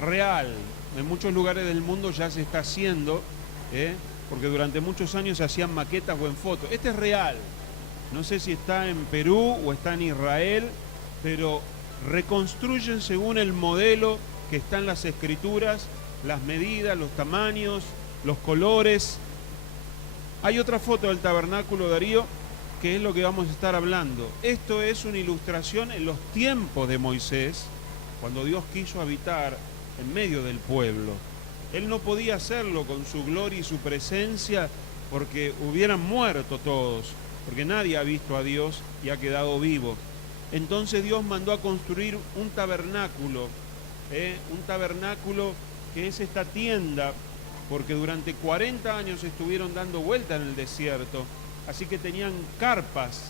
real. En muchos lugares del mundo ya se está haciendo, porque durante muchos años se hacían maquetas o en fotos. Este es real. No sé si está en Perú o está en Israel, pero reconstruyen según el modelo que está en las escrituras, las medidas, los tamaños, los colores. Hay otra foto del tabernáculo, Darío, que es lo que vamos a estar hablando. Esto es una ilustración en los tiempos de Moisés, cuando Dios quiso habitar en medio del pueblo. Él no podía hacerlo con su gloria y su presencia porque hubieran muerto todos, porque nadie ha visto a Dios y ha quedado vivo. Entonces Dios mandó a construir un tabernáculo que es esta tienda, porque durante 40 años estuvieron dando vuelta en el desierto, así que tenían carpas,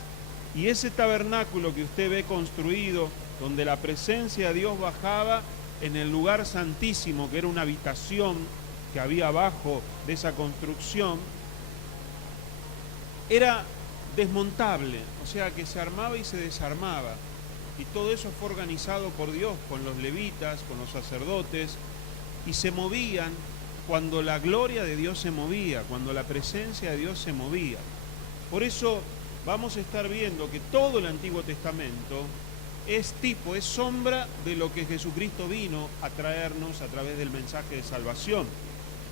y ese tabernáculo que usted ve construido, donde la presencia de Dios bajaba en el lugar santísimo, que era una habitación que había abajo de esa construcción, era desmontable, o sea que se armaba y se desarmaba, y todo eso fue organizado por Dios, con los levitas, con los sacerdotes, y se movían cuando la gloria de Dios se movía, cuando la presencia de Dios se movía. Por eso vamos a estar viendo que todo el Antiguo Testamento es sombra de lo que Jesucristo vino a traernos a través del mensaje de salvación.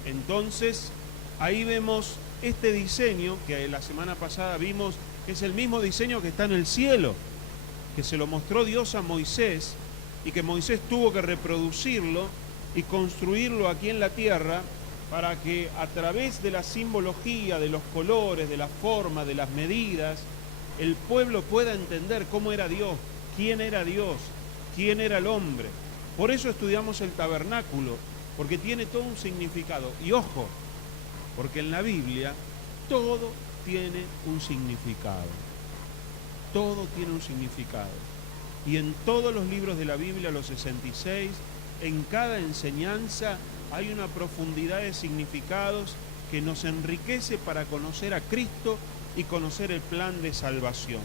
Entonces, ahí vemos este diseño que la semana pasada vimos, que es el mismo diseño que está en el cielo, que se lo mostró Dios a Moisés y que Moisés tuvo que reproducirlo y construirlo aquí en la tierra para que a través de la simbología, de los colores, de la forma, de las medidas, el pueblo pueda entender cómo era Dios, quién era el hombre. Por eso estudiamos el tabernáculo, porque tiene todo un significado. Y ojo, porque en la Biblia todo tiene un significado. Todo tiene un significado. Y en todos los libros de la Biblia, los 66, en cada enseñanza hay una profundidad de significados que nos enriquece para conocer a Cristo y conocer el plan de salvación.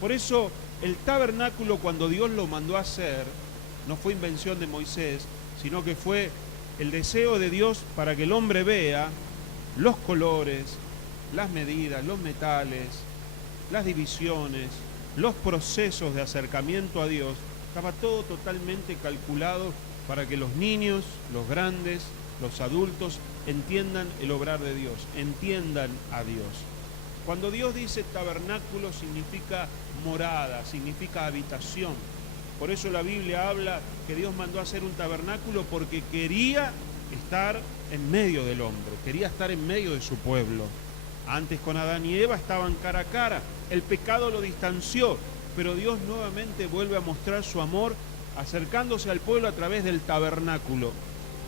Por eso el tabernáculo, cuando Dios lo mandó a hacer, no fue invención de Moisés, sino que fue el deseo de Dios para que el hombre vea los colores, las medidas, los metales, las divisiones, los procesos de acercamiento a Dios. Estaba todo totalmente calculado para que los niños, los grandes, los adultos entiendan el obrar de Dios, entiendan a Dios. Cuando Dios dice tabernáculo significa morada, significa habitación. Por eso la Biblia habla que Dios mandó a hacer un tabernáculo porque quería estar en medio del hombre, quería estar en medio de su pueblo. Antes con Adán y Eva estaban cara a cara, el pecado lo distanció, pero Dios nuevamente vuelve a mostrar su amor acercándose al pueblo a través del tabernáculo.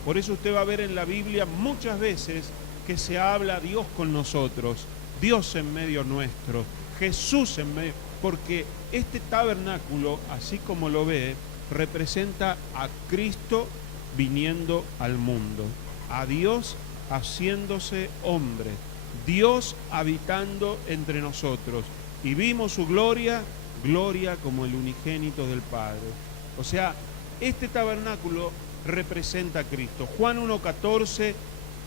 Por eso usted va a ver en la Biblia muchas veces que se habla Dios con nosotros, Dios en medio nuestro, Jesús en medio, porque este tabernáculo, así como lo ve, representa a Cristo viniendo al mundo, a Dios haciéndose hombre, Dios habitando entre nosotros, y vimos su gloria, gloria como el unigénito del Padre. O sea, este tabernáculo representa a Cristo. Juan 1:14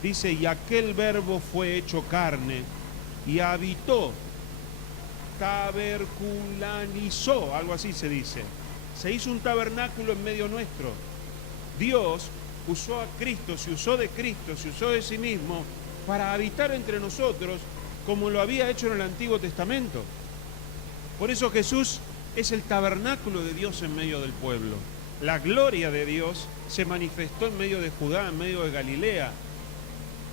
dice, y aquel verbo fue hecho carne y habitó, taberculanizó, algo así se dice. Se hizo un tabernáculo en medio nuestro. Dios usó a Cristo, se usó de Cristo, se usó de sí mismo para habitar entre nosotros como lo había hecho en el Antiguo Testamento. Por eso Jesús es el tabernáculo de Dios en medio del pueblo. La gloria de Dios se manifestó en medio de Judá, en medio de Galilea.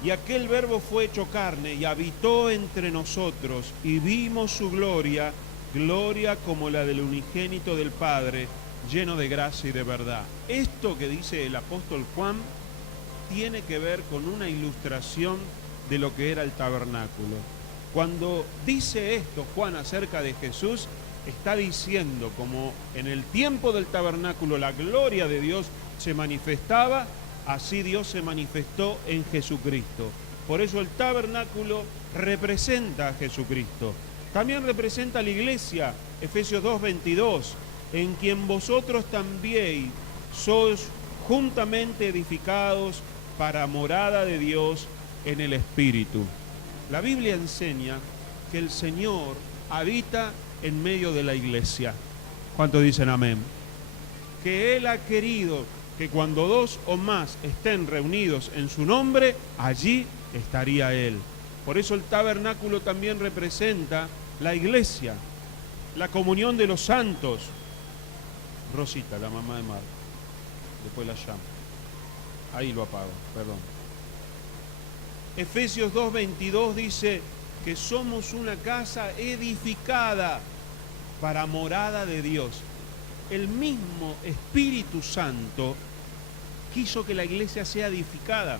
Y aquel verbo fue hecho carne y habitó entre nosotros y vimos su gloria, gloria como la del unigénito del Padre, lleno de gracia y de verdad. Esto que dice el apóstol Juan tiene que ver con una ilustración de lo que era el tabernáculo. Cuando dice esto Juan acerca de Jesús, está diciendo como en el tiempo del tabernáculo la gloria de Dios se manifestaba, así Dios se manifestó en Jesucristo. Por eso el tabernáculo representa a Jesucristo. También representa a la iglesia, Efesios 2:22, en quien vosotros también sois juntamente edificados para morada de Dios en el Espíritu. La Biblia enseña que el Señor habita en medio de la iglesia. ¿Cuántos dicen amén? Que Él ha querido que cuando dos o más estén reunidos en su nombre, allí estaría Él. Por eso el tabernáculo también representa la iglesia, la comunión de los santos. Rosita, la mamá de Mar, después la llamo. Ahí lo apago, perdón. Efesios 2:22 dice que somos una casa edificada para morada de Dios. El mismo Espíritu Santo quiso que la iglesia sea edificada,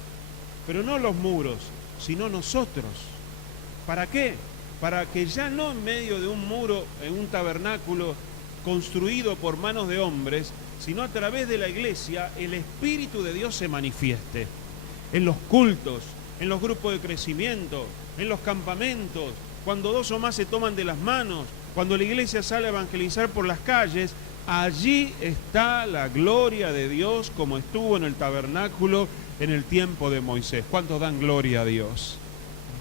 pero no los muros, sino nosotros. ¿Para qué? Para que ya no en medio de un muro, en un tabernáculo construido por manos de hombres, sino a través de la iglesia, el Espíritu de Dios se manifieste. En los cultos, en los grupos de crecimiento, en los campamentos, cuando dos o más se toman de las manos, cuando la iglesia sale a evangelizar por las calles, allí está la gloria de Dios como estuvo en el tabernáculo en el tiempo de Moisés. ¿Cuántos dan gloria a Dios?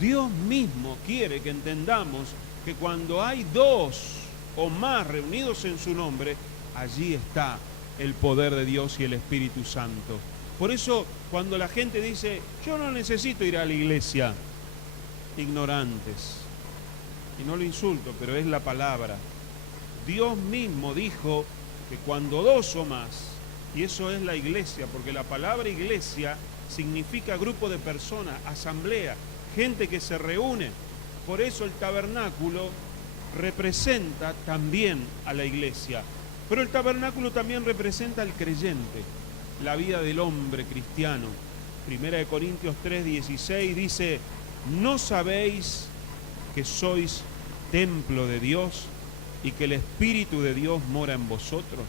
Dios mismo quiere que entendamos que cuando hay dos o más reunidos en su nombre, allí está el poder de Dios y el Espíritu Santo. Por eso, cuando la gente dice, yo no necesito ir a la iglesia, ignorantes. Y no lo insulto, pero es la palabra. Dios mismo dijo que cuando dos o más, y eso es la iglesia, porque la palabra iglesia significa grupo de personas, asamblea, gente que se reúne. Por eso el tabernáculo representa también a la iglesia. Pero el tabernáculo también representa al creyente, la vida del hombre cristiano. 1 Corintios 3:16 dice, ¿no sabéis que sois templo de Dios y que el Espíritu de Dios mora en vosotros?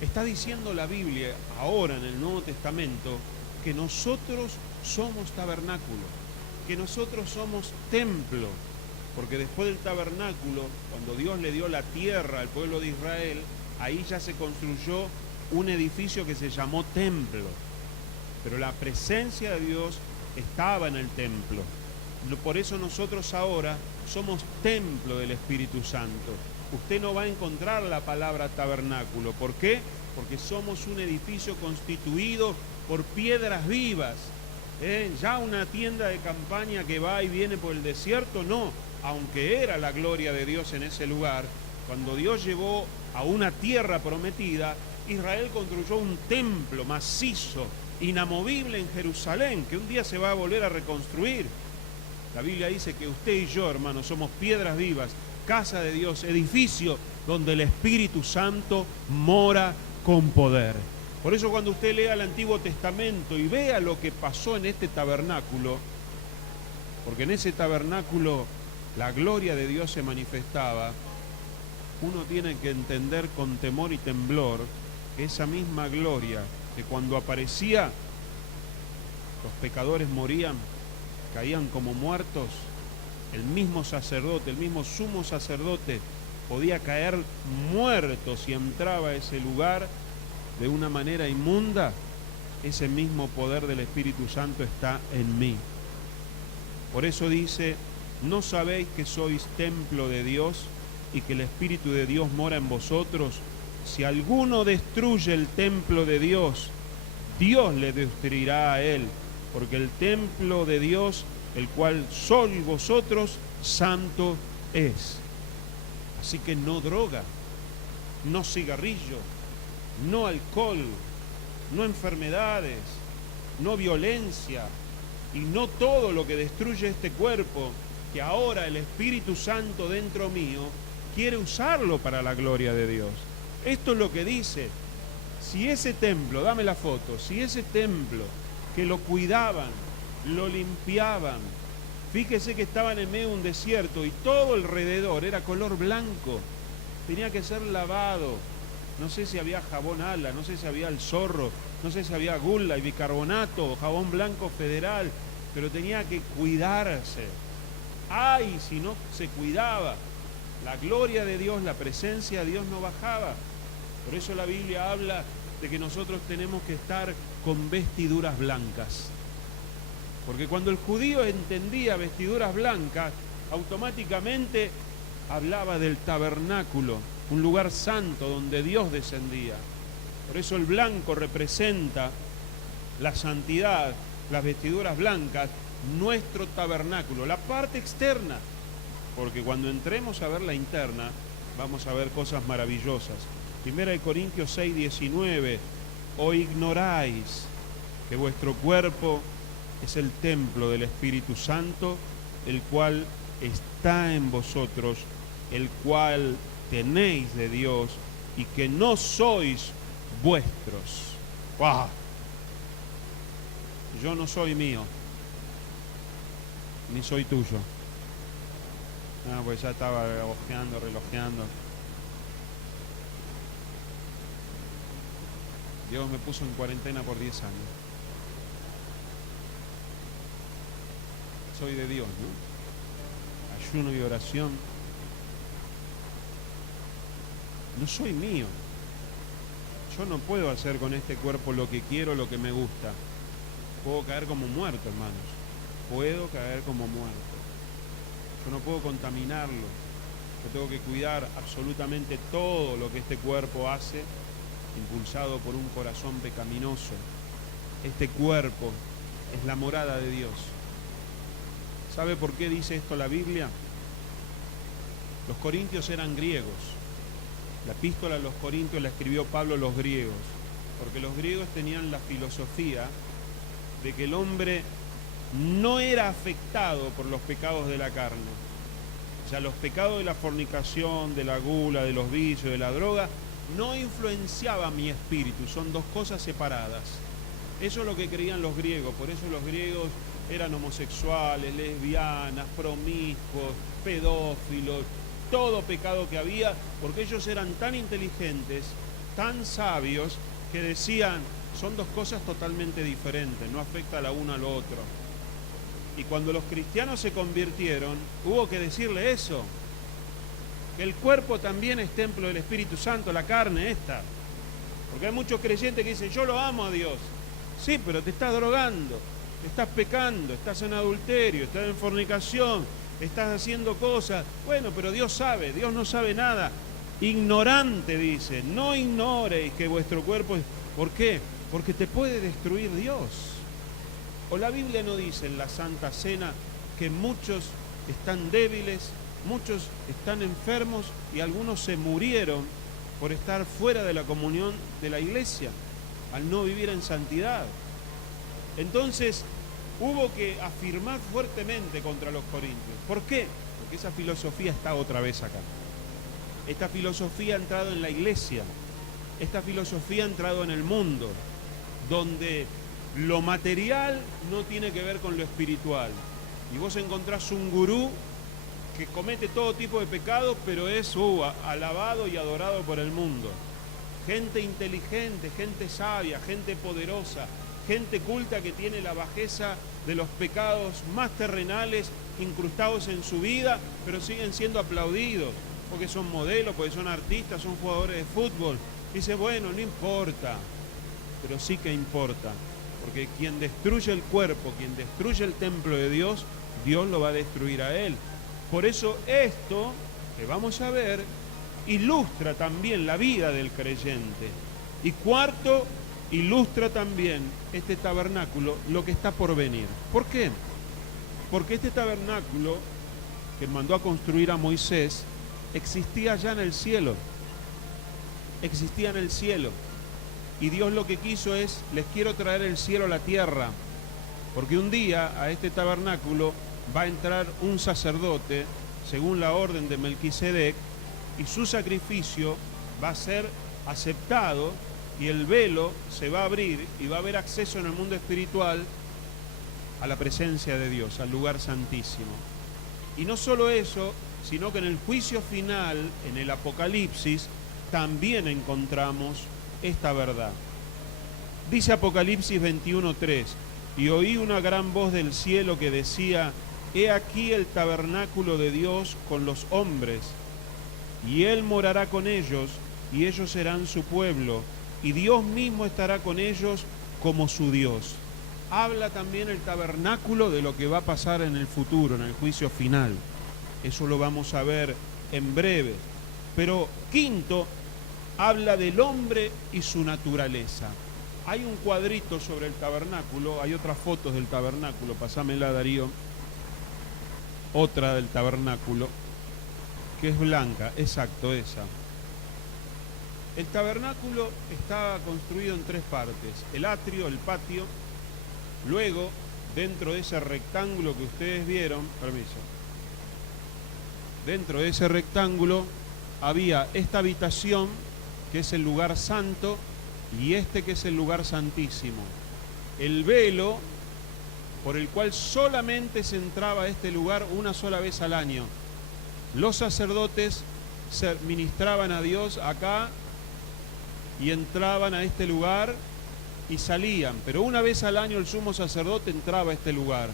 Está diciendo la Biblia ahora en el Nuevo Testamento que nosotros somos tabernáculo, que nosotros somos templo, porque después del tabernáculo, cuando Dios le dio la tierra al pueblo de Israel, ahí ya se construyó un edificio que se llamó templo, pero la presencia de Dios estaba en el templo. Por eso nosotros ahora somos templo del Espíritu Santo. Usted no va a encontrar la palabra tabernáculo. ¿Por qué? Porque somos un edificio constituido por piedras vivas. Ya una tienda de campaña que va y viene por el desierto, no. Aunque era la gloria de Dios en ese lugar, cuando Dios llevó a una tierra prometida, Israel construyó un templo macizo, inamovible en Jerusalén, que un día se va a volver a reconstruir. La Biblia dice que usted y yo, hermanos, somos piedras vivas, casa de Dios, edificio donde el Espíritu Santo mora con poder. Por eso cuando usted lea el Antiguo Testamento y vea lo que pasó en este tabernáculo, porque en ese tabernáculo la gloria de Dios se manifestaba, uno tiene que entender con temor y temblor que esa misma gloria, que cuando aparecía, los pecadores morían, caían como muertos, el mismo sacerdote, el mismo sumo sacerdote, podía caer muerto si entraba a ese lugar de una manera inmunda. Ese mismo poder del Espíritu Santo está en mí. Por eso dice, ¿no sabéis que sois templo de Dios y que el Espíritu de Dios mora en vosotros? Si alguno destruye el templo de Dios, Dios le destruirá a él, porque el templo de Dios, el cual sois vosotros, santo es. Así que no droga, no cigarrillo, no alcohol, no enfermedades, no violencia y no todo lo que destruye este cuerpo, que ahora el Espíritu Santo dentro mío quiere usarlo para la gloria de Dios. Esto es lo que dice. Si ese templo, dame la foto, si ese templo que lo cuidaban, lo limpiaban, fíjese que estaban en medio de un desierto y todo alrededor era color blanco, tenía que ser lavado. No sé si había jabón ala, no sé si había el zorro, no sé si había gula y bicarbonato o jabón blanco federal, pero tenía que cuidarse. Ay, si no se cuidaba, la gloria de Dios, la presencia de Dios no bajaba. Por eso la Biblia habla de que nosotros tenemos que estar con vestiduras blancas. Porque cuando el judío entendía vestiduras blancas, automáticamente hablaba del tabernáculo, un lugar santo donde Dios descendía. Por eso el blanco representa la santidad, las vestiduras blancas, nuestro tabernáculo, la parte externa. Porque cuando entremos a ver la interna, vamos a ver cosas maravillosas. 1 Corintios 6, 19, ¿o ignoráis que vuestro cuerpo es el templo del Espíritu Santo, el cual está en vosotros, el cual tenéis de Dios, y que no sois vuestros? ¡Wow! Yo no soy mío, ni soy tuyo. No, pues ya estaba ojeando, relojeando. Dios me puso en cuarentena por 10 años. Soy de Dios, ¿no? Ayuno y oración. No soy mío. Yo no puedo hacer con este cuerpo lo que quiero, lo que me gusta. Puedo caer como muerto, hermanos. Puedo caer como muerto. Yo no puedo contaminarlo. Yo tengo que cuidar absolutamente todo lo que este cuerpo hace, impulsado por un corazón pecaminoso. Este cuerpo es la morada de Dios. ¿Sabe por qué dice esto la Biblia? Los corintios eran griegos. La epístola a los corintios la escribió Pablo a los griegos, porque los griegos tenían la filosofía de que el hombre no era afectado por los pecados de la carne. O sea, los pecados de la fornicación, de la gula, de los vicios, de la droga, no influenciaban mi espíritu, son dos cosas separadas. Eso es lo que creían los griegos, por eso los griegos eran homosexuales, lesbianas, promiscuos, pedófilos, todo pecado que había, porque ellos eran tan inteligentes, tan sabios, que decían, son dos cosas totalmente diferentes, no afecta la una al otro. Y cuando los cristianos se convirtieron, hubo que decirle eso, que el cuerpo también es templo del Espíritu Santo, la carne esta. Porque hay muchos creyentes que dicen, yo lo amo a Dios. Sí, pero te estás drogando, estás pecando, estás en adulterio, estás en fornicación, estás haciendo cosas. Bueno, pero Dios sabe, Dios no sabe nada. Ignorante, dice, no ignoréis que vuestro cuerpo es... ¿Por qué? Porque te puede destruir Dios. O la Biblia no dice en la Santa Cena que muchos están débiles, muchos están enfermos y algunos se murieron por estar fuera de la comunión de la iglesia, al no vivir en santidad. Entonces hubo que afirmar fuertemente contra los corintios. ¿Por qué? Porque esa filosofía está otra vez acá. Esta filosofía ha entrado en la iglesia, esta filosofía ha entrado en el mundo, donde lo material no tiene que ver con lo espiritual. Y vos encontrás un gurú que comete todo tipo de pecados, pero es alabado y adorado por el mundo. Gente inteligente, gente sabia, gente poderosa, gente culta que tiene la bajeza de los pecados más terrenales incrustados en su vida, pero siguen siendo aplaudidos, porque son modelos, porque son artistas, son jugadores de fútbol. Dice, bueno, no importa, pero sí que importa, porque quien destruye el cuerpo, quien destruye el templo de Dios, Dios lo va a destruir a él. Por eso esto que vamos a ver ilustra también la vida del creyente. Y cuarto, ilustra también este tabernáculo lo que está por venir. ¿Por qué? Porque este tabernáculo que mandó a construir a Moisés existía ya en el cielo. Existía en el cielo. Y Dios lo que quiso es, les quiero traer el cielo a la tierra, porque un día a este tabernáculo va a entrar un sacerdote, según la orden de Melquisedec, y su sacrificio va a ser aceptado, y el velo se va a abrir, y va a haber acceso en el mundo espiritual a la presencia de Dios, al lugar santísimo. Y no solo eso, sino que en el juicio final, en el Apocalipsis, también encontramos esta verdad. Dice Apocalipsis 21:3, y oí una gran voz del cielo que decía, he aquí el tabernáculo de Dios con los hombres, y Él morará con ellos, y ellos serán su pueblo, y Dios mismo estará con ellos como su Dios. Habla también el tabernáculo de lo que va a pasar en el futuro, en el juicio final. Eso lo vamos a ver en breve. Pero quinto, habla del hombre y su naturaleza. Hay un cuadrito sobre el tabernáculo, hay otras fotos del tabernáculo, pasámela, Darío. Otra del tabernáculo, que es blanca, exacto, esa. El tabernáculo estaba construido en tres partes: el atrio, el patio. Luego, dentro de ese rectángulo que ustedes vieron, permiso, dentro de ese rectángulo había esta habitación, que es el lugar santo, y este que es el lugar santísimo. El velo por el cual solamente se entraba a este lugar una sola vez al año. Los sacerdotes ministraban a Dios acá y entraban a este lugar y salían, pero una vez al año el sumo sacerdote entraba a este lugar,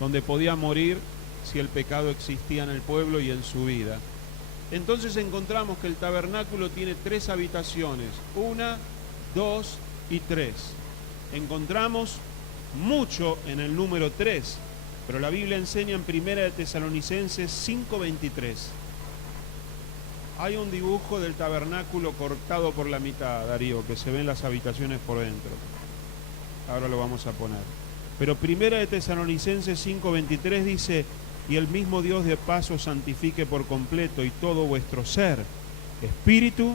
donde podía morir si el pecado existía en el pueblo y en su vida. Entonces encontramos que el tabernáculo tiene tres habitaciones, 1, 2 y 3. Encontramos mucho en el número 3, pero la Biblia enseña en 1 de Tesalonicenses 5:23. Hay un dibujo del tabernáculo cortado por la mitad, Darío, que se ven las habitaciones por dentro. Ahora lo vamos a poner. Pero 1 de Tesalonicenses 5:23 dice: y el mismo Dios de paz os santifique por completo, y todo vuestro ser, espíritu,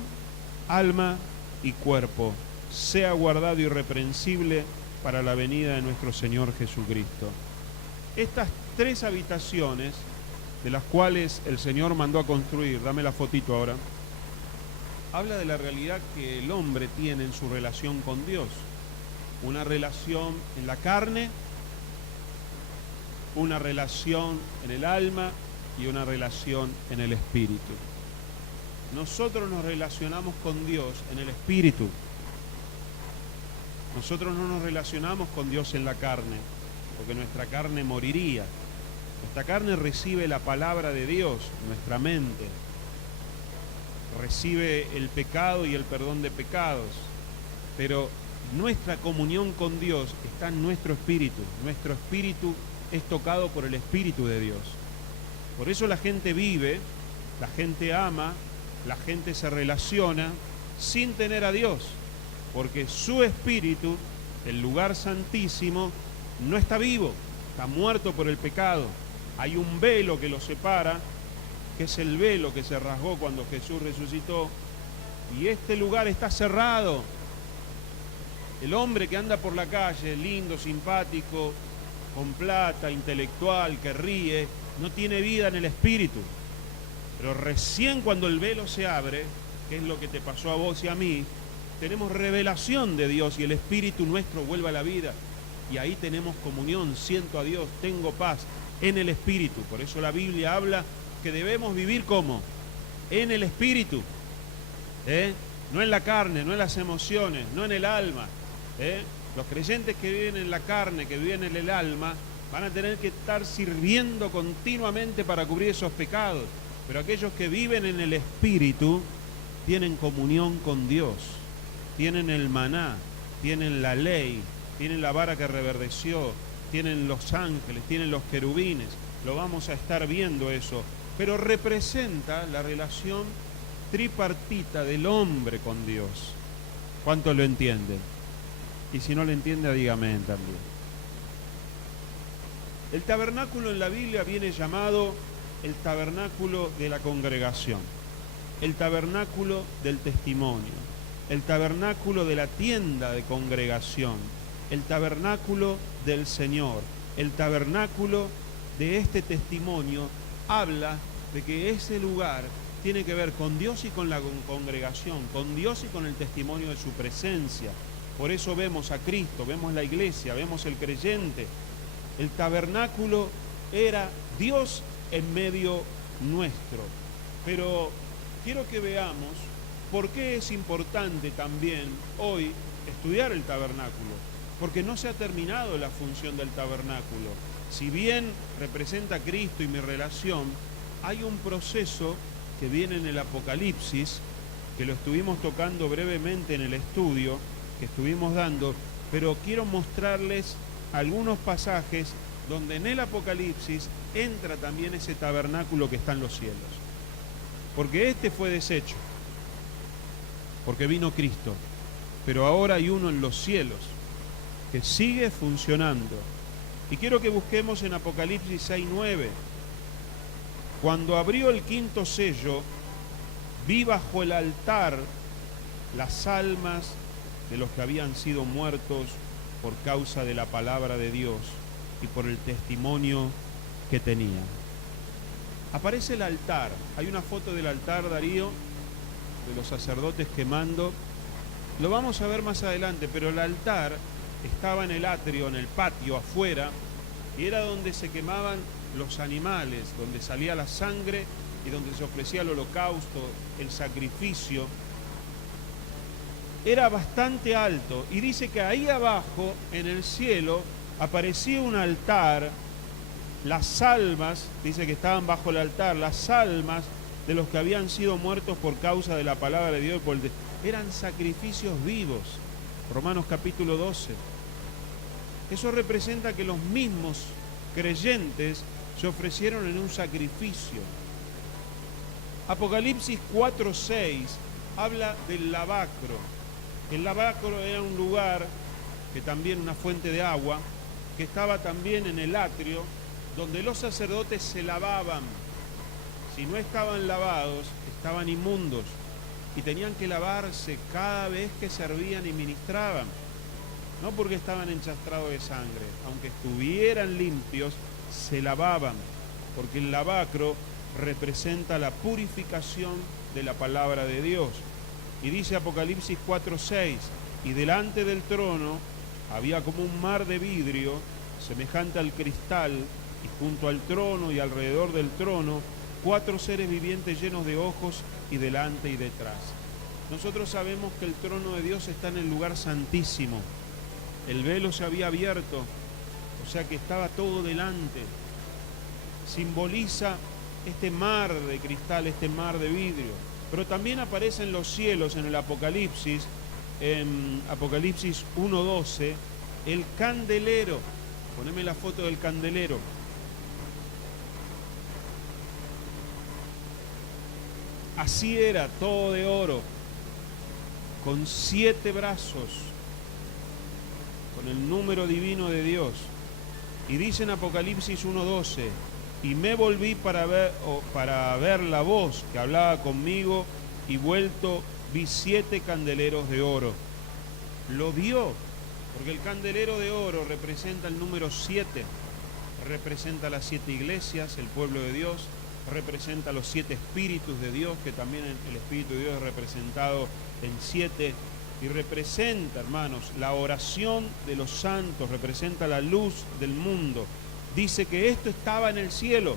alma y cuerpo, sea guardado irreprensible para la venida de nuestro Señor Jesucristo. Estas tres habitaciones, de las cuales el Señor mandó a construir, dame la fotito ahora, habla de la realidad que el hombre tiene en su relación con Dios. Una relación en la carne, una relación en el alma y una relación en el espíritu. Nosotros nos relacionamos con Dios en el espíritu. Nosotros no nos relacionamos con Dios en la carne, porque nuestra carne moriría. Nuestra carne recibe la palabra de Dios, nuestra mente recibe el pecado y el perdón de pecados, pero nuestra comunión con Dios está en nuestro espíritu. Nuestro espíritu es tocado por el Espíritu de Dios. Por eso la gente vive, la gente ama, la gente se relaciona sin tener a Dios, porque su espíritu, el lugar santísimo, no está vivo, está muerto por el pecado. Hay un velo que lo separa, que es el velo que se rasgó cuando Jesús resucitó, y este lugar está cerrado. El hombre que anda por la calle, lindo, simpático, con plata, intelectual, que ríe, no tiene vida en el espíritu. Pero recién cuando el velo se abre, que es lo que te pasó a vos y a mí, tenemos revelación de Dios y el espíritu nuestro vuelve a la vida. Y ahí tenemos comunión, siento a Dios, tengo paz en el espíritu. Por eso la Biblia habla que debemos vivir como en el espíritu, no en la carne, no en las emociones, no en el alma. Los creyentes que viven en la carne, que viven en el alma, van a tener que estar sirviendo continuamente para cubrir esos pecados. Pero aquellos que viven en el espíritu tienen comunión con Dios, tienen el maná, tienen la ley, tienen la vara que reverdeció, tienen los ángeles, tienen los querubines. Lo vamos a estar viendo eso, pero representa la relación tripartita del hombre con Dios. ¿Cuántos lo entienden? Y si no lo entiende, dígame también. El tabernáculo en la Biblia viene llamado el tabernáculo de la congregación, el tabernáculo del testimonio, el tabernáculo de la tienda de congregación, el tabernáculo del Señor, el tabernáculo de este testimonio. Habla de que ese lugar tiene que ver con Dios y con la congregación, con Dios y con el testimonio de su presencia. Por eso vemos a Cristo, vemos la iglesia, vemos el creyente. El tabernáculo era Dios en medio nuestro. Pero quiero que veamos por qué es importante también hoy estudiar el tabernáculo. Porque no se ha terminado la función del tabernáculo. Si bien representa a Cristo y mi relación, hay un proceso que viene en el Apocalipsis, que lo estuvimos tocando brevemente en el estudio que estuvimos dando, pero quiero mostrarles algunos pasajes donde en el Apocalipsis entra también ese tabernáculo que está en los cielos. Porque este fue deshecho, porque vino Cristo, pero ahora hay uno en los cielos que sigue funcionando. Y quiero que busquemos en Apocalipsis 6:9. Cuando abrió el quinto sello, vi bajo el altar las almas de los que habían sido muertos por causa de la palabra de Dios y por el testimonio que tenían. Aparece el altar. Hay una foto del altar, Darío, de los sacerdotes quemando. Lo vamos a ver más adelante, pero el altar estaba en el atrio, en el patio, afuera, y era donde se quemaban los animales, donde salía la sangre y donde se ofrecía el holocausto, el sacrificio. Era bastante alto, y dice que ahí abajo, en el cielo, aparecía un altar. Las almas, dice que estaban bajo el altar, las almas de los que habían sido muertos por causa de la palabra de Dios, eran sacrificios vivos. Romanos capítulo 12. Eso representa que los mismos creyentes se ofrecieron en un sacrificio. Apocalipsis 4:6 habla del lavacro. El lavacro era un lugar, que también una fuente de agua, que estaba también en el atrio, donde los sacerdotes se lavaban. Si no estaban lavados, estaban inmundos y tenían que lavarse cada vez que servían y ministraban. No porque estaban enchastrados de sangre, aunque estuvieran limpios, se lavaban, porque el lavacro representa la purificación de la palabra de Dios. Y dice Apocalipsis 4:6, y delante del trono había como un mar de vidrio, semejante al cristal, y junto al trono y alrededor del trono, 4 seres vivientes llenos de ojos, y delante y detrás. Nosotros sabemos que el trono de Dios está en el lugar santísimo. El velo se había abierto, o sea que estaba todo delante. Simboliza este mar de cristal, este mar de vidrio. Pero también aparece en los cielos, en el Apocalipsis, en Apocalipsis 1:12, el candelero. Poneme la foto del candelero. Así era, todo de oro, con 7 brazos, con el número divino de Dios. Y dice en Apocalipsis 1:12, y me volví para ver la voz que hablaba conmigo, y vuelto vi 7 candeleros de oro. Lo vio, porque el candelero de oro representa el número 7, representa las 7 iglesias, el pueblo de Dios, representa los 7 espíritus de Dios, que también el Espíritu de Dios es representado en 7, y representa, hermanos, la oración de los santos, representa la luz del mundo. Dice que esto estaba en el cielo.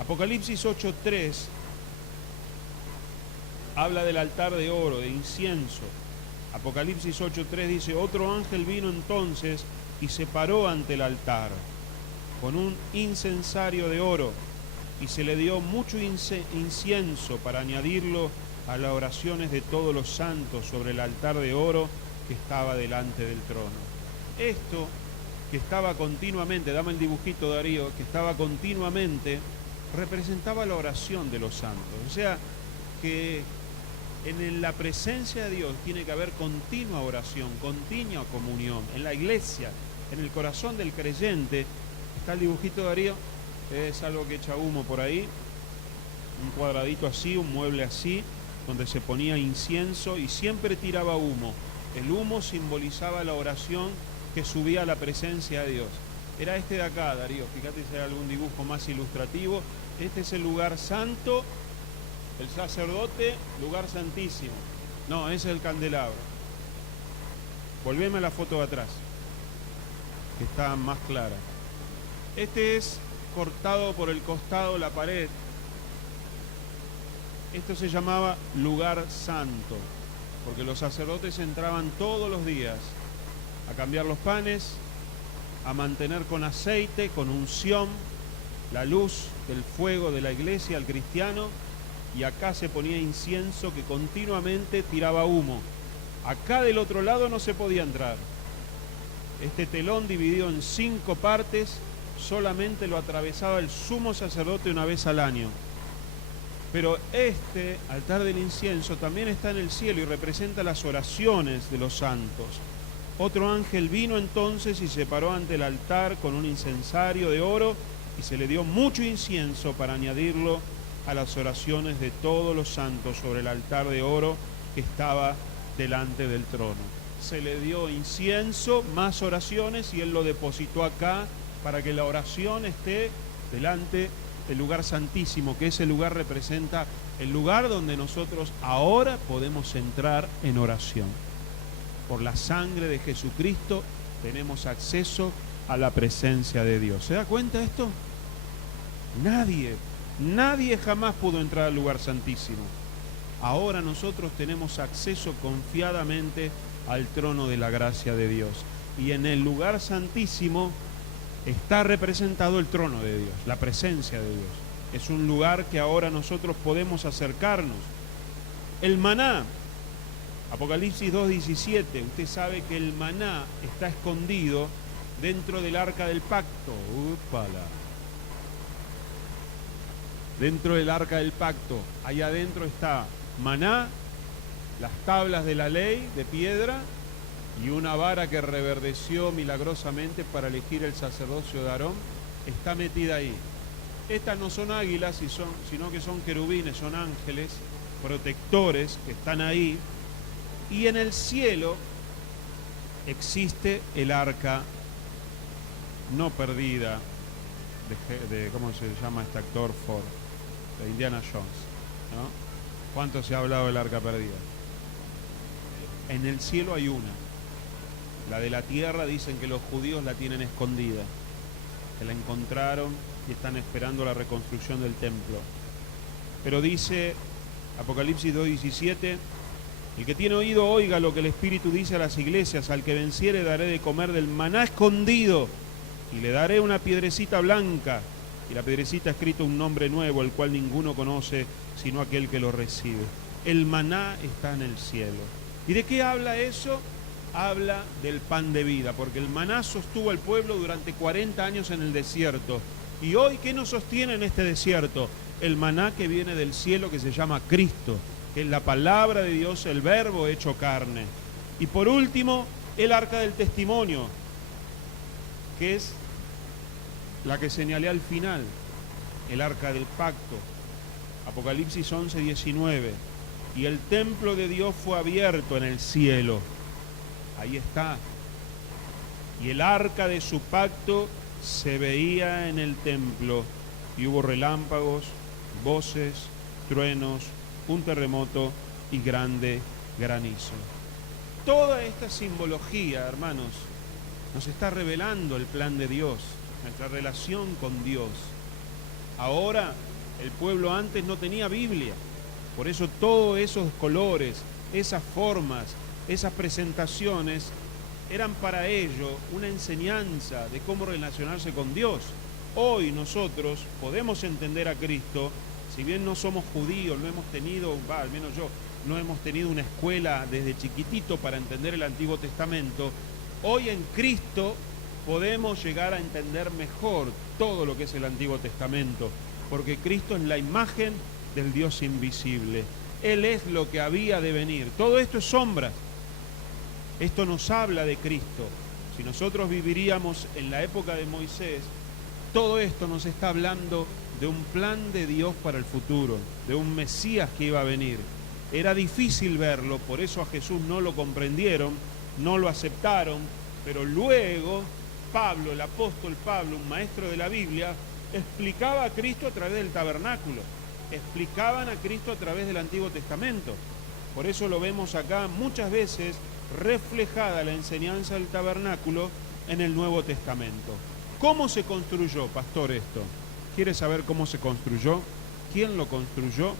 Apocalipsis 8:3 habla del altar de oro, de incienso. Apocalipsis 8:3 dice, otro ángel vino entonces y se paró ante el altar con un incensario de oro, y se le dio mucho incienso para añadirlo a las oraciones de todos los santos sobre el altar de oro que estaba delante del trono. Esto que estaba continuamente, dame el dibujito, Darío, que estaba continuamente, representaba la oración de los santos. O sea, que en la presencia de Dios tiene que haber continua oración, continua comunión. En la iglesia, en el corazón del creyente, está el dibujito, Darío, es algo que echa humo por ahí, un cuadradito así, un mueble así, donde se ponía incienso y siempre tiraba humo. El humo simbolizaba la oración que subía a la presencia de Dios. Era este de acá, Darío, fíjate si hay algún dibujo más ilustrativo. Este es el lugar santo, el sacerdote, lugar santísimo. No, ese es el candelabro. Volveme a la foto de atrás, que está más clara. Este es cortado por el costado la pared. Esto se llamaba lugar santo, porque los sacerdotes entraban todos los días a cambiar los panes, a mantener con aceite, con unción, la luz del fuego de la iglesia al cristiano, y acá se ponía incienso que continuamente tiraba humo. Acá del otro lado no se podía entrar. Este telón dividido en 5 partes solamente lo atravesaba el sumo sacerdote una vez al año. Pero este altar del incienso también está en el cielo y representa las oraciones de los santos. Otro ángel vino entonces y se paró ante el altar con un incensario de oro y se le dio mucho incienso para añadirlo a las oraciones de todos los santos sobre el altar de oro que estaba delante del trono. Se le dio incienso, más oraciones, y él lo depositó acá para que la oración esté delante del lugar santísimo, que ese lugar representa el lugar donde nosotros ahora podemos entrar en oración. Por la sangre de Jesucristo tenemos acceso a la presencia de Dios. ¿Se da cuenta esto? Nadie jamás pudo entrar al lugar santísimo. Ahora nosotros tenemos acceso confiadamente al trono de la gracia de Dios. Y en el lugar santísimo está representado el trono de Dios, la presencia de Dios. Es un lugar que ahora nosotros podemos acercarnos. El maná, Apocalipsis 2:17, usted sabe que el maná está escondido dentro del arca del pacto. ¡Úpala! Dentro del arca del pacto, ahí adentro está maná, las tablas de la ley de piedra y una vara que reverdeció milagrosamente para elegir el sacerdocio de Aarón, está metida ahí. Estas no son águilas, sino que son querubines, son ángeles protectores que están ahí. Y en el cielo existe el arca no perdida de ¿cómo se llama este actor? Ford, de Indiana Jones, ¿no? ¿Cuánto se ha hablado del arca perdida? En el cielo hay una. La de la tierra dicen que los judíos la tienen escondida, que la encontraron y están esperando la reconstrucción del templo. Pero dice Apocalipsis 2:17, el que tiene oído oiga lo que el Espíritu dice a las iglesias, al que venciere daré de comer del maná escondido y le daré una piedrecita blanca, y la piedrecita ha escrito un nombre nuevo, el cual ninguno conoce sino aquel que lo recibe. El maná está en el cielo. ¿Y de qué habla eso? Habla del pan de vida, porque el maná sostuvo al pueblo durante 40 años en el desierto. Y hoy, ¿qué nos sostiene en este desierto? El maná que viene del cielo, que se llama Cristo, que es la palabra de Dios, el verbo hecho carne. Y por último, el arca del testimonio, que es la que señalé al final, el arca del pacto. Apocalipsis 11:19. Y el templo de Dios fue abierto en el cielo. Ahí está. Y el arca de su pacto se veía en el templo. Y hubo relámpagos, voces, truenos, un terremoto y grande granizo. Toda esta simbología, hermanos, nos está revelando el plan de Dios, nuestra relación con Dios. Ahora, el pueblo antes no tenía Biblia. Por eso todos esos colores, esas formas, esas presentaciones eran para ellos una enseñanza de cómo relacionarse con Dios. Hoy nosotros podemos entender a Cristo, si bien no somos judíos, no hemos tenido, al menos yo, no hemos tenido una escuela desde chiquitito para entender el Antiguo Testamento. Hoy en Cristo podemos llegar a entender mejor todo lo que es el Antiguo Testamento, porque Cristo es la imagen del Dios invisible. Él es lo que había de venir. Todo esto es sombra. Esto nos habla de Cristo. Si nosotros viviríamos en la época de Moisés, todo esto nos está hablando de un plan de Dios para el futuro, de un Mesías que iba a venir. Era difícil verlo, por eso a Jesús no lo comprendieron, no lo aceptaron, pero luego Pablo, el apóstol Pablo, un maestro de la Biblia, explicaba a Cristo a través del tabernáculo, explicaban a Cristo a través del Antiguo Testamento. Por eso lo vemos acá muchas veces reflejada la enseñanza del tabernáculo en el Nuevo Testamento. ¿Cómo se construyó, pastor, esto? ¿Quiere saber cómo se construyó? ¿Quién lo construyó?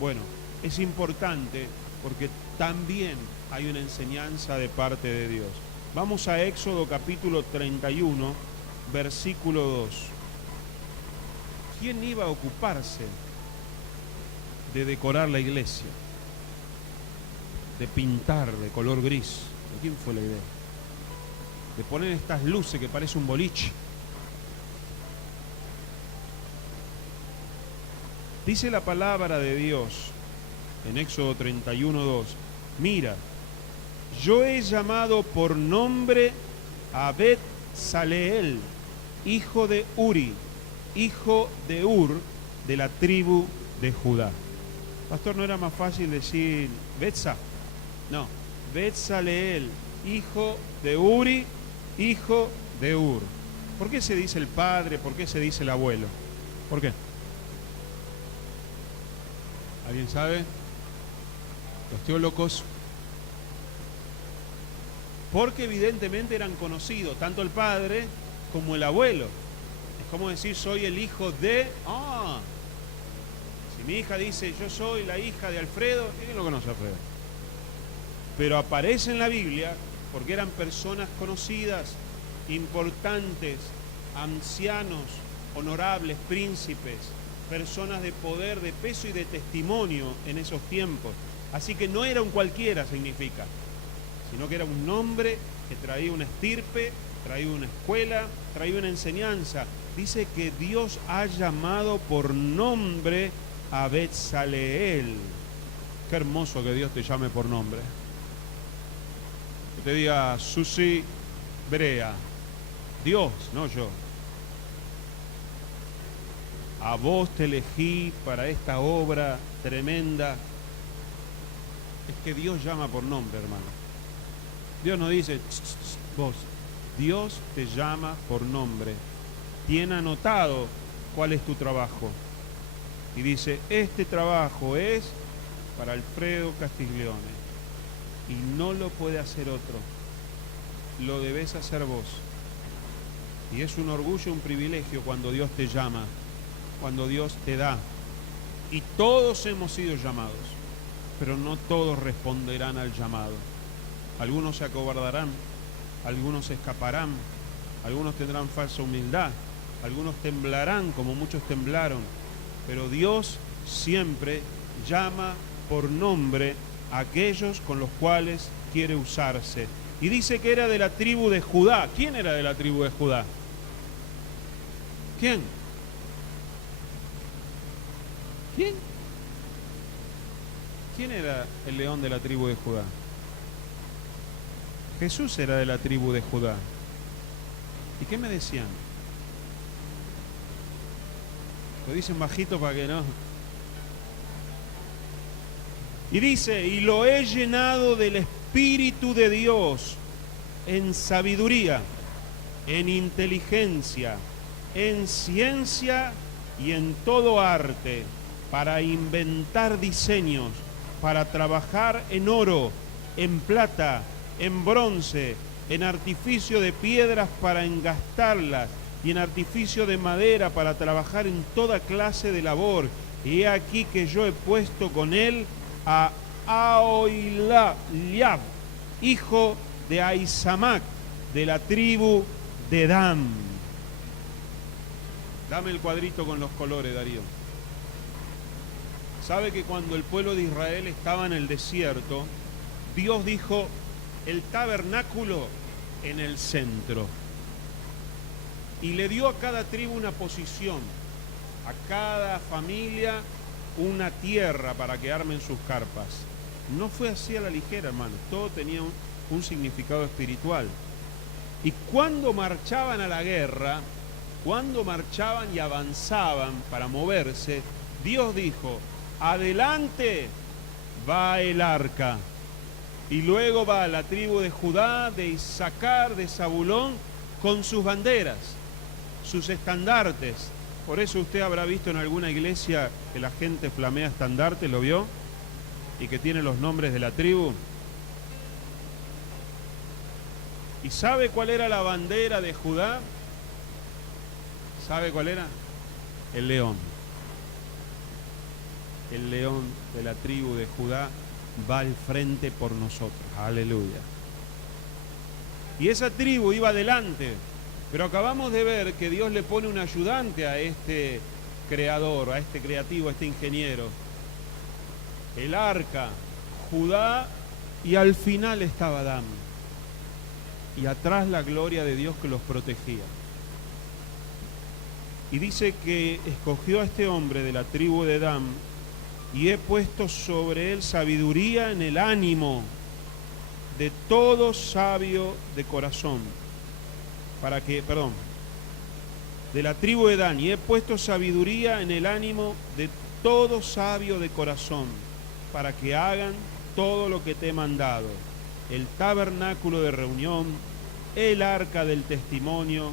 Bueno, es importante porque también hay una enseñanza de parte de Dios. Vamos a Éxodo capítulo 31, versículo 2. ¿Quién iba a ocuparse de decorar la iglesia, de pintar de color gris. ¿De quién fue la idea? De poner estas luces que parece un boliche. Dice la palabra de Dios en Éxodo 31:2, mira, yo he llamado por nombre a Bet-Saleel, hijo de Uri, hijo de Ur, de la tribu de Judá. Pastor, ¿no era más fácil decir Betsa? No, Bet-Saleel, hijo de Uri, hijo de Ur. ¿Por qué se dice el padre? ¿Por qué se dice el abuelo? ¿Por qué? ¿Alguien sabe? Los teólogos. Porque evidentemente eran conocidos, tanto el padre como el abuelo. Es como decir, soy el hijo de... Si mi hija dice, yo soy la hija de Alfredo, ¿quién lo conoce a Alfredo? Pero aparece en la Biblia porque eran personas conocidas, importantes, ancianos, honorables, príncipes, personas de poder, de peso y de testimonio en esos tiempos. Así que no era un cualquiera, significa, sino que era un nombre que traía una estirpe, traía una escuela, traía una enseñanza. Dice que Dios ha llamado por nombre a Bet-Saleel. Qué hermoso que Dios te llame por nombre. Que te diga Susi Brea. Dios, no yo. A vos te elegí para esta obra tremenda. Es que Dios llama por nombre, hermano. Dios no dice, vos. Dios te llama por nombre. Tiene anotado cuál es tu trabajo. Y dice, este trabajo es para Alfredo Castiglione. Y no lo puede hacer otro. Lo debes hacer vos. Y es un orgullo, un privilegio cuando Dios te llama, cuando Dios te da. Y todos hemos sido llamados, pero no todos responderán al llamado. Algunos se acobardarán, algunos se escaparán, algunos tendrán falsa humildad, algunos temblarán como muchos temblaron, pero Dios siempre llama por nombre a aquellos con los cuales quiere usarse. Y dice que era de la tribu de Judá. ¿Quién era de la tribu de Judá? ¿Quién? ¿Quién? ¿Quién era el león de la tribu de Judá? Jesús era de la tribu de Judá. ¿Y qué me decían? Lo dicen bajito para que no. Y dice, y lo he llenado del Espíritu de Dios en sabiduría, en inteligencia, en ciencia y en todo arte, para inventar diseños, para trabajar en oro, en plata, en bronce, en artificio de piedras para engastarlas y en artificio de madera para trabajar en toda clase de labor. Y he aquí que yo he puesto con él a Aholiab, hijo de Ahisamac, de la tribu de Dan. Dame el cuadrito con los colores, Darío. ¿Sabe que cuando el pueblo de Israel estaba en el desierto, Dios dijo, el tabernáculo en el centro? Y le dio a cada tribu una posición, a cada familia una tierra para que armen sus carpas. No fue así a la ligera, hermano. Todo tenía un significado espiritual. Y cuando marchaban a la guerra, cuando marchaban y avanzaban para moverse, Dios dijo, adelante va el arca. Y luego va la tribu de Judá, de Isaacar, de Zabulón, con sus banderas, sus estandartes. Por eso usted habrá visto en alguna iglesia que la gente flamea estandartes, ¿lo vio? Y que tiene los nombres de la tribu. ¿Y sabe cuál era la bandera de Judá? ¿Sabe cuál era? El león. El león de la tribu de Judá va al frente por nosotros. Aleluya. Y esa tribu iba adelante, pero acabamos de ver que Dios le pone un ayudante a este creador, a este creativo, a este ingeniero. el arca, Judá, y al final estaba Dan. Y atrás la gloria de Dios que los protegía. Y dice que escogió a este hombre de la tribu de Dan, y he puesto sobre él sabiduría en el ánimo de todo sabio de corazón, de la tribu de Dan, y he puesto sabiduría en el ánimo de todo sabio de corazón, para que hagan todo lo que te he mandado: el tabernáculo de reunión, el arca del testimonio,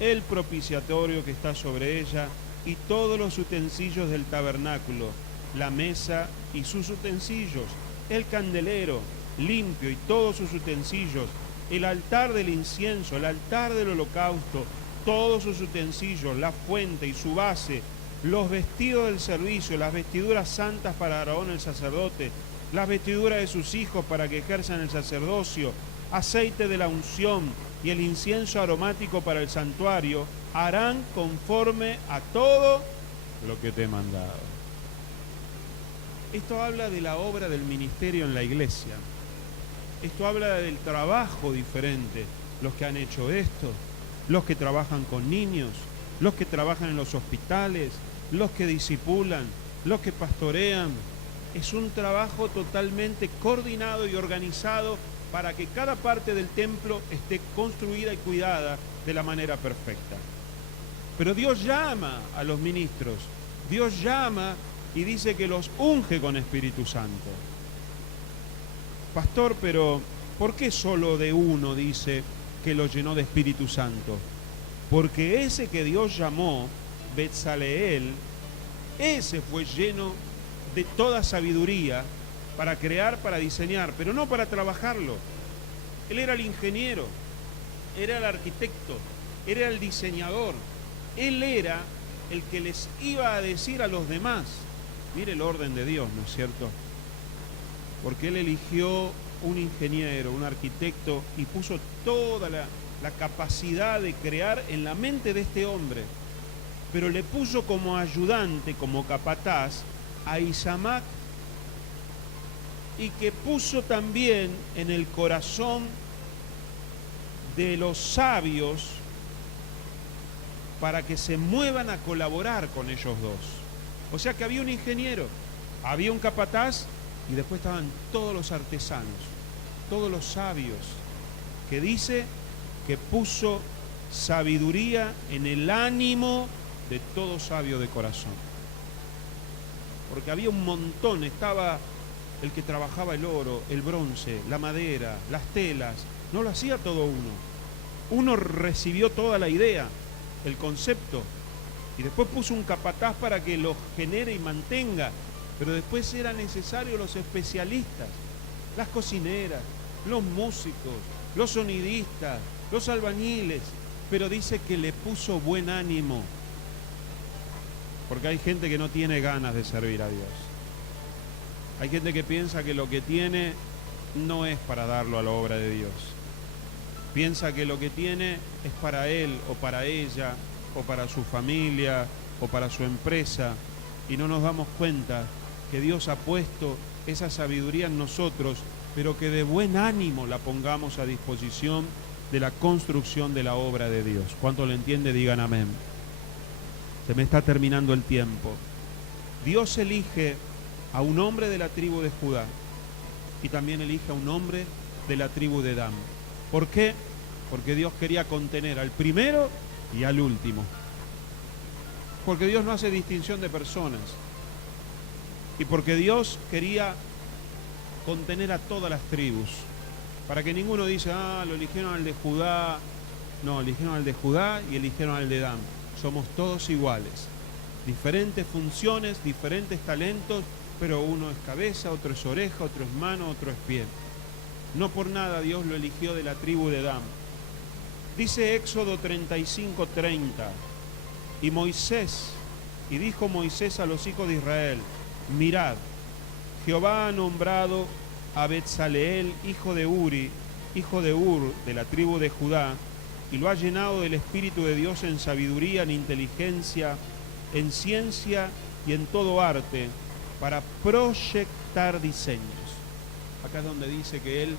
el propiciatorio que está sobre ella, y todos los utensilios del tabernáculo, la mesa y sus utensilios, el candelero limpio y todos sus utensilios, el altar del incienso, el altar del holocausto, todos sus utensilios, la fuente y su base, los vestidos del servicio, las vestiduras santas para Aarón el sacerdote, las vestiduras de sus hijos para que ejerzan el sacerdocio, aceite de la unción y el incienso aromático para el santuario, harán conforme a todo lo que te he mandado. Esto habla de la obra del ministerio en la iglesia. Esto habla del trabajo diferente. Los que han hecho esto, los que trabajan con niños, los que trabajan en los hospitales, los que discipulan, los que pastorean. Es un trabajo totalmente coordinado y organizado para que cada parte del templo esté construida y cuidada de la manera perfecta. Pero Dios llama a los ministros, Dios llama y dice que los unge con Espíritu Santo. Pastor, pero ¿por qué solo de uno dice que lo llenó de Espíritu Santo? Porque ese que Dios llamó Betzaleel, ese fue lleno de toda sabiduría para crear, para diseñar, pero no para trabajarlo. Él era el ingeniero, era el arquitecto, era el diseñador. Él era el que les iba a decir a los demás. Mire el orden de Dios, ¿no es cierto? Porque Él eligió un ingeniero, un arquitecto, y puso toda la capacidad de crear en la mente de este hombre. Pero le puso como ayudante, como capataz, a Isamac, y que puso también en el corazón de los sabios para que se muevan a colaborar con ellos dos. O sea que había un ingeniero, había un capataz, y después estaban todos los artesanos, todos los sabios, que dice que puso sabiduría en el ánimo de todo sabio de corazón. Porque había un montón, estaba el que trabajaba el oro, el bronce, la madera, las telas, no lo hacía todo uno. Uno recibió toda la idea, el concepto, y después puso un capataz para que lo genere y mantenga, pero después eran necesarios los especialistas, las cocineras, los músicos, los sonidistas, los albañiles, pero dice que le puso buen ánimo, porque hay gente que no tiene ganas de servir a Dios. Hay gente que piensa que lo que tiene no es para darlo a la obra de Dios. Piensa que lo que tiene es para él o para ella o para su familia o para su empresa, y no nos damos cuenta que Dios ha puesto esa sabiduría en nosotros, pero que de buen ánimo la pongamos a disposición de la construcción de la obra de Dios. ¿Cuánto lo entiende? Digan amén. Se me está terminando el tiempo. Dios elige a un hombre de la tribu de Judá y también elige a un hombre de la tribu de Dan. ¿Por qué? Porque Dios quería contener al primero y al último. Porque Dios no hace distinción de personas. Y porque Dios quería contener a todas las tribus. Para que ninguno dice, lo eligieron al de Judá. No, eligieron al de Judá y eligieron al de Dan. Somos todos iguales. Diferentes funciones, diferentes talentos, pero uno es cabeza, otro es oreja, otro es mano, otro es pie. No por nada Dios lo eligió de la tribu de Dan. Dice Éxodo 35:30, y dijo Moisés a los hijos de Israel, mirad, Jehová ha nombrado a Betzaleel, hijo de Uri, hijo de Ur, de la tribu de Judá, y lo ha llenado del Espíritu de Dios en sabiduría, en inteligencia, en ciencia y en todo arte, para proyectar diseños. Acá es donde dice que Él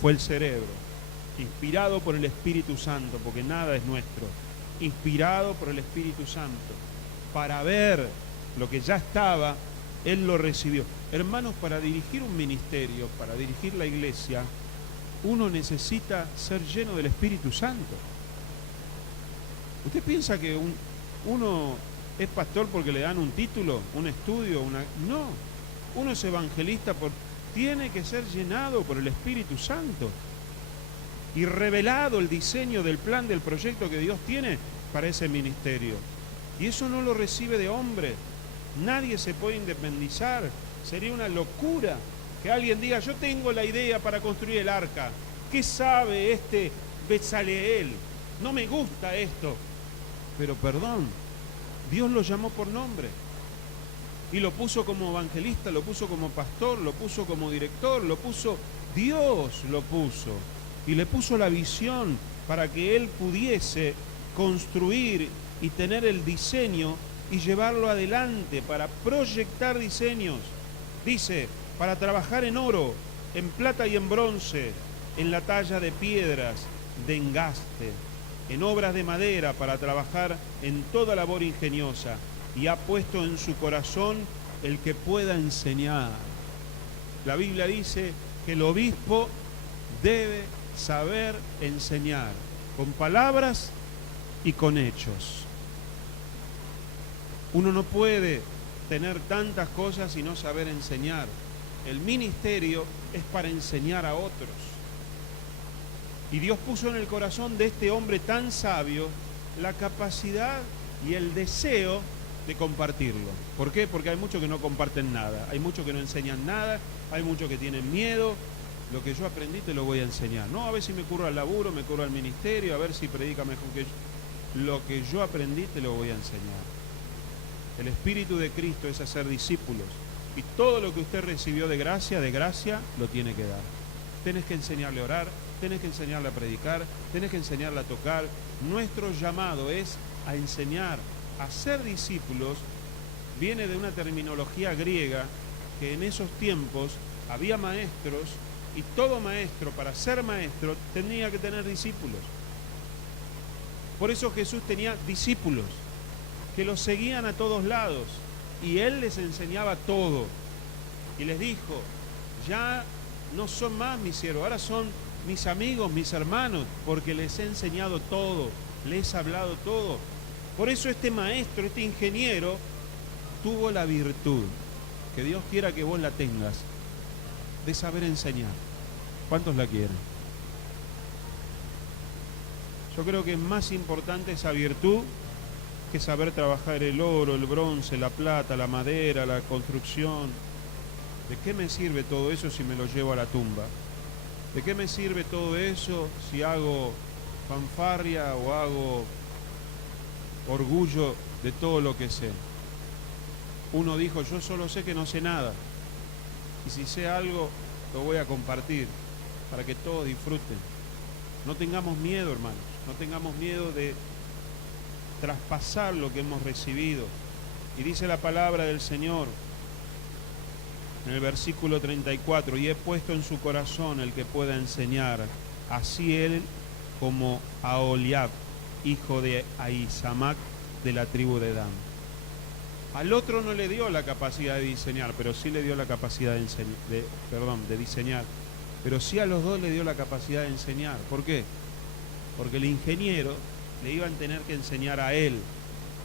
fue el cerebro, inspirado por el Espíritu Santo, porque nada es nuestro, inspirado por el Espíritu Santo, para ver lo que ya estaba, Él lo recibió. Hermanos, para dirigir un ministerio, para dirigir la iglesia, uno necesita ser lleno del Espíritu Santo. ¿Usted piensa que uno es pastor porque le dan un título, un estudio, No, uno es evangelista tiene que ser llenado por el Espíritu Santo y revelado el diseño del plan, del proyecto que Dios tiene para ese ministerio. Y eso no lo recibe de hombre. Nadie se puede independizar. Sería una locura que alguien diga, yo tengo la idea para construir el arca. ¿Qué sabe este Bezaleel? No me gusta esto. Pero perdón, Dios lo llamó por nombre. Y lo puso como evangelista, lo puso como pastor, lo puso como director, Dios lo puso. Y le puso la visión para que él pudiese construir y tener el diseño y llevarlo adelante, para proyectar diseños. Dice, para trabajar en oro, en plata y en bronce, en la talla de piedras, de engaste, en obras de madera, para trabajar en toda labor ingeniosa. Y ha puesto en su corazón el que pueda enseñar. La Biblia dice que el obispo debe saber enseñar, con palabras y con hechos. Uno no puede tener tantas cosas y no saber enseñar. El ministerio es para enseñar a otros. Y Dios puso en el corazón de este hombre tan sabio la capacidad y el deseo de compartirlo. ¿Por qué? Porque hay muchos que no comparten nada, hay muchos que no enseñan nada, hay muchos que tienen miedo. Lo que yo aprendí te lo voy a enseñar. No, a ver si me curo al laburo, me curo al ministerio, a ver si predica mejor que yo. Lo que yo aprendí te lo voy a enseñar. El Espíritu de Cristo es hacer discípulos. Y todo lo que usted recibió de gracia lo tiene que dar. Tenés que enseñarle a orar, tenés que enseñarle a predicar, tenés que enseñarle a tocar. Nuestro llamado es a enseñar. A ser discípulos viene de una terminología griega que en esos tiempos había maestros y todo maestro, para ser maestro, tenía que tener discípulos. Por eso Jesús tenía discípulos que los seguían a todos lados y Él les enseñaba todo. Y les dijo, ya no son más mis siervos, ahora son mis amigos, mis hermanos, porque les he enseñado todo, les he hablado todo. Por eso este maestro, este ingeniero, tuvo la virtud, que Dios quiera que vos la tengas, de saber enseñar. ¿Cuántos la quieren? Yo creo que es más importante esa virtud que saber trabajar el oro, el bronce, la plata, la madera, la construcción. ¿De qué me sirve todo eso si me lo llevo a la tumba? ¿De qué me sirve todo eso si hago fanfarria o hago orgullo de todo lo que sé? Uno dijo, yo solo sé que no sé nada, y si sé algo lo voy a compartir para que todos disfruten. No tengamos miedo, hermanos, no tengamos miedo de traspasar lo que hemos recibido. Y dice la palabra del Señor en el versículo 34, y he puesto en su corazón el que pueda enseñar, así él como Aholiab, hijo de Ahisamac, de la tribu de Dan. Al otro no le dio la capacidad de diseñar, pero sí le dio la capacidad de diseñar. Pero sí a los dos le dio la capacidad de enseñar. ¿Por qué? Porque el ingeniero le iba a tener que enseñar a él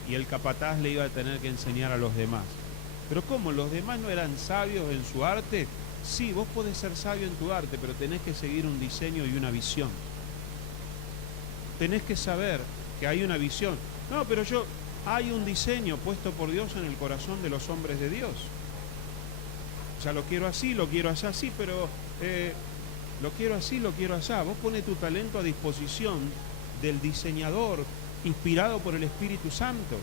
y el capataz le iba a tener que enseñar a los demás. Pero ¿cómo? ¿Los demás no eran sabios en su arte? Sí, vos podés ser sabio en tu arte, pero tenés que seguir un diseño y una visión. Tenés que saber que hay una visión. No, pero hay un diseño puesto por Dios en el corazón de los hombres de Dios. O sea, lo quiero así, lo quiero así, sí, pero lo quiero así, lo quiero así. Vos pones tu talento a disposición del diseñador inspirado por el Espíritu Santo.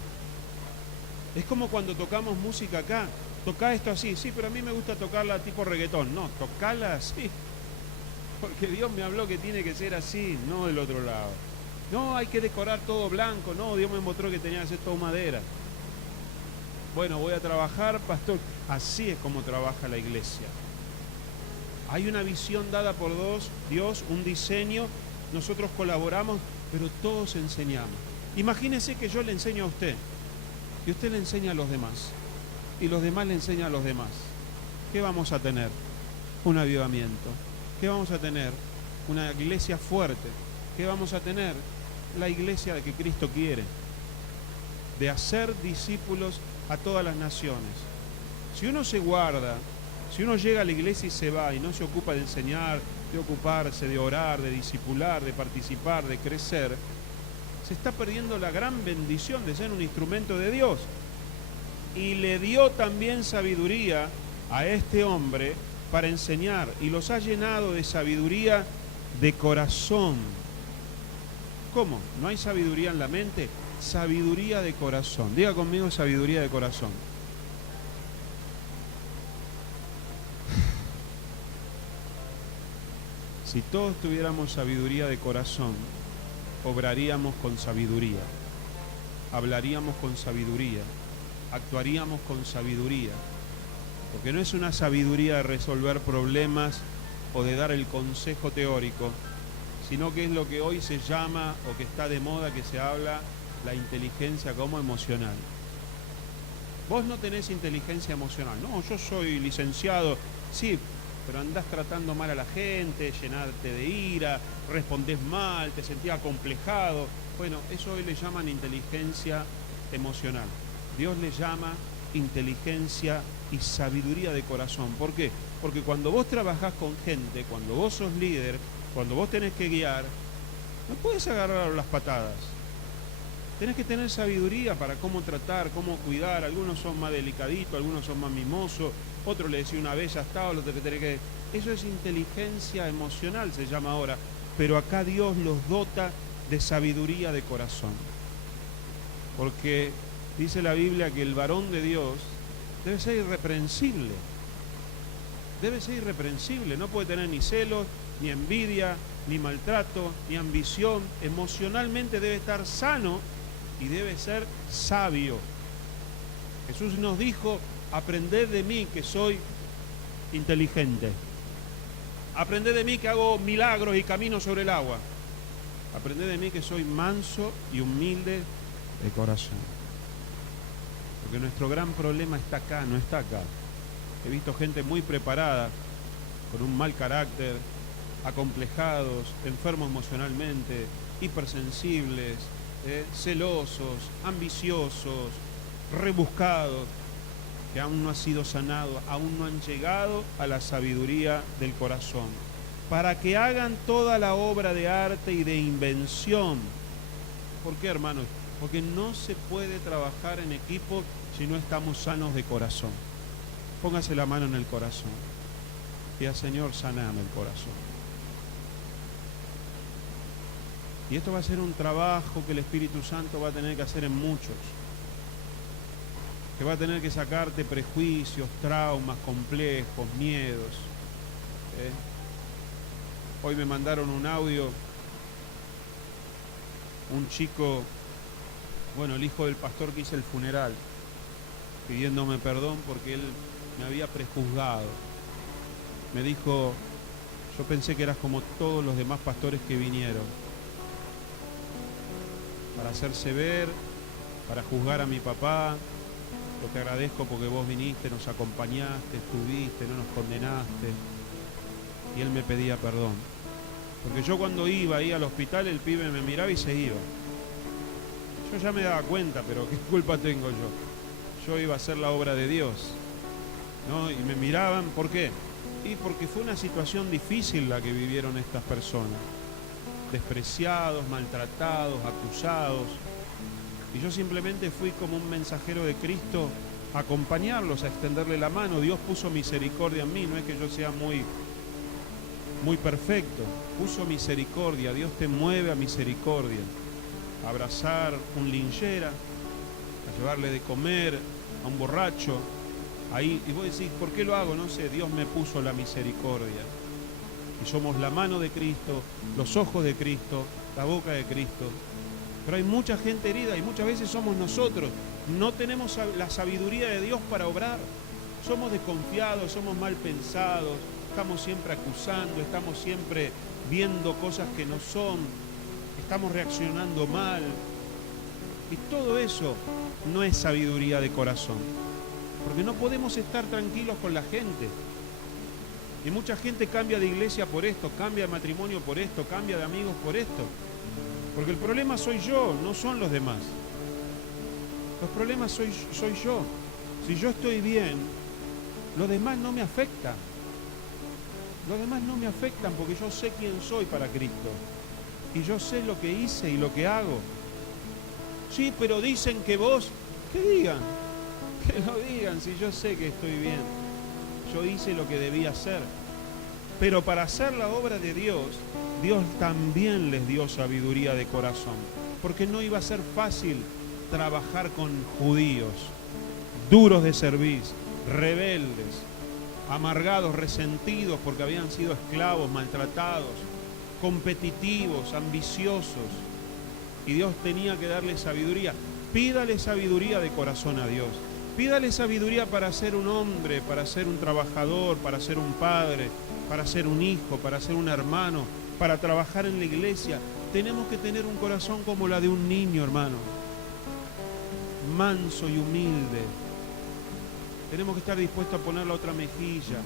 Es como cuando tocamos música acá. Tocá esto así, sí, pero a mí me gusta tocarla tipo reggaetón. No, tocala así. Porque Dios me habló que tiene que ser así, no del otro lado. No, hay que decorar todo blanco. No, Dios me mostró que tenía que ser todo madera. bueno, voy a trabajar, pastor. Así es como trabaja la iglesia. Hay una visión dada por Dios, un diseño, nosotros colaboramos, pero todos enseñamos. Imagínese que yo le enseño a usted, y usted le enseña a los demás, y los demás le enseñan a los demás. ¿Qué vamos a tener? Un avivamiento. ¿Qué vamos a tener? Una iglesia fuerte. ¿Qué vamos a tener? La iglesia que Cristo quiere, de hacer discípulos a todas las naciones. Si uno se guarda, si uno llega a la iglesia y se va y no se ocupa de enseñar, de ocuparse, de orar, de discipular, de participar, de crecer, se está perdiendo la gran bendición de ser un instrumento de Dios. Y le dio también sabiduría a este hombre para enseñar, y los ha llenado de sabiduría de corazón. ¿Cómo? ¿No hay sabiduría en la mente? Sabiduría de corazón. Diga conmigo, sabiduría de corazón. Si todos tuviéramos sabiduría de corazón, obraríamos con sabiduría, hablaríamos con sabiduría, actuaríamos con sabiduría, porque no es una sabiduría de resolver problemas o de dar el consejo teórico, sino que es lo que hoy se llama, o que está de moda, que se habla, la inteligencia como emocional. Vos no tenés inteligencia emocional. No, yo soy licenciado, sí, pero andás tratando mal a la gente, llenarte de ira, respondés mal, te sentías acomplejado. Bueno, eso hoy le llaman inteligencia emocional. Dios le llama inteligencia y sabiduría de corazón. ¿Por qué? Porque cuando vos trabajás con gente, cuando vos sos líder, cuando vos tenés que guiar, no puedes agarrar las patadas. Tenés que tener sabiduría para cómo tratar, cómo cuidar. Algunos son más delicaditos, algunos son más mimosos, otro le decía una vez ya está, otro te tenés que... Eso es inteligencia emocional, se llama ahora. Pero acá Dios los dota de sabiduría de corazón. Porque dice la Biblia que el varón de Dios debe ser irreprensible. Debe ser irreprensible, no puede tener ni celos, ni envidia, ni maltrato, ni ambición. Emocionalmente debe estar sano y debe ser sabio. Jesús nos dijo, aprended de mí que soy inteligente. Aprended de mí que hago milagros y camino sobre el agua. Aprended de mí que soy manso y humilde de corazón. Porque nuestro gran problema está acá, no está acá. He visto gente muy preparada, con un mal carácter, acomplejados, enfermos emocionalmente, hipersensibles, celosos, ambiciosos, rebuscados, que aún no han sido sanados, aún no han llegado a la sabiduría del corazón, para que hagan toda la obra de arte y de invención. ¿Por qué, hermanos? Porque no se puede trabajar en equipo si no estamos sanos de corazón. Póngase la mano en el corazón. Diga, Señor, saname el corazón. Y esto va a ser un trabajo que el Espíritu Santo va a tener que hacer en muchos. Que va a tener que sacarte prejuicios, traumas, complejos, miedos. Hoy me mandaron un audio, un chico, bueno, el hijo del pastor que hizo el funeral, pidiéndome perdón porque él me había prejuzgado. Me dijo, yo pensé que eras como todos los demás pastores que vinieron, para hacerse ver, para juzgar a mi papá. Yo te agradezco porque vos viniste, nos acompañaste, estuviste, no nos condenaste. Y él me pedía perdón. Porque yo cuando iba ahí al hospital, el pibe me miraba y se iba. Yo ya me daba cuenta, pero ¿qué culpa tengo yo? Yo iba a hacer la obra de Dios, ¿no? Y me miraban, ¿por qué? Y porque fue una situación difícil la que vivieron estas personas. Despreciados, maltratados, acusados. Y yo simplemente fui como un mensajero de Cristo a acompañarlos, a extenderle la mano. Dios puso misericordia en mí, no es que yo sea muy perfecto. Puso misericordia, Dios te mueve a misericordia. A abrazar un linchera, a llevarle de comer a un borracho. Ahí, y vos decís, ¿por qué lo hago? No sé, Dios me puso la misericordia. Y somos la mano de Cristo, los ojos de Cristo, la boca de Cristo. Pero hay mucha gente herida y muchas veces somos nosotros no tenemos la sabiduría de Dios para obrar. Somos desconfiados, somos mal pensados, estamos siempre acusando, estamos siempre viendo cosas que no son, estamos reaccionando mal. Y todo eso no es sabiduría de corazón, porque no podemos estar tranquilos con la gente. Y mucha gente cambia de iglesia por esto, cambia de matrimonio por esto, cambia de amigos por esto. Porque el problema soy yo, no son los demás. Los problemas soy yo. Si yo estoy bien, los demás no me afectan. Los demás no me afectan porque yo sé quién soy para Cristo. Y yo sé lo que hice y lo que hago. Sí, pero dicen que vos, que digan, que lo digan, si yo sé que estoy bien. Yo hice lo que debía hacer. Pero para hacer la obra de Dios, Dios también les dio sabiduría de corazón. Porque no iba a ser fácil trabajar con judíos, duros de cerviz, rebeldes, amargados, resentidos porque habían sido esclavos, maltratados, competitivos, ambiciosos. Y Dios tenía que darle sabiduría. Pídale sabiduría de corazón a Dios. Pídale sabiduría para ser un hombre, para ser un trabajador, para ser un padre, para ser un hijo, para ser un hermano, para trabajar en la iglesia. Tenemos que tener un corazón como la de un niño, hermano. Manso y humilde. Tenemos que estar dispuestos a poner la otra mejilla.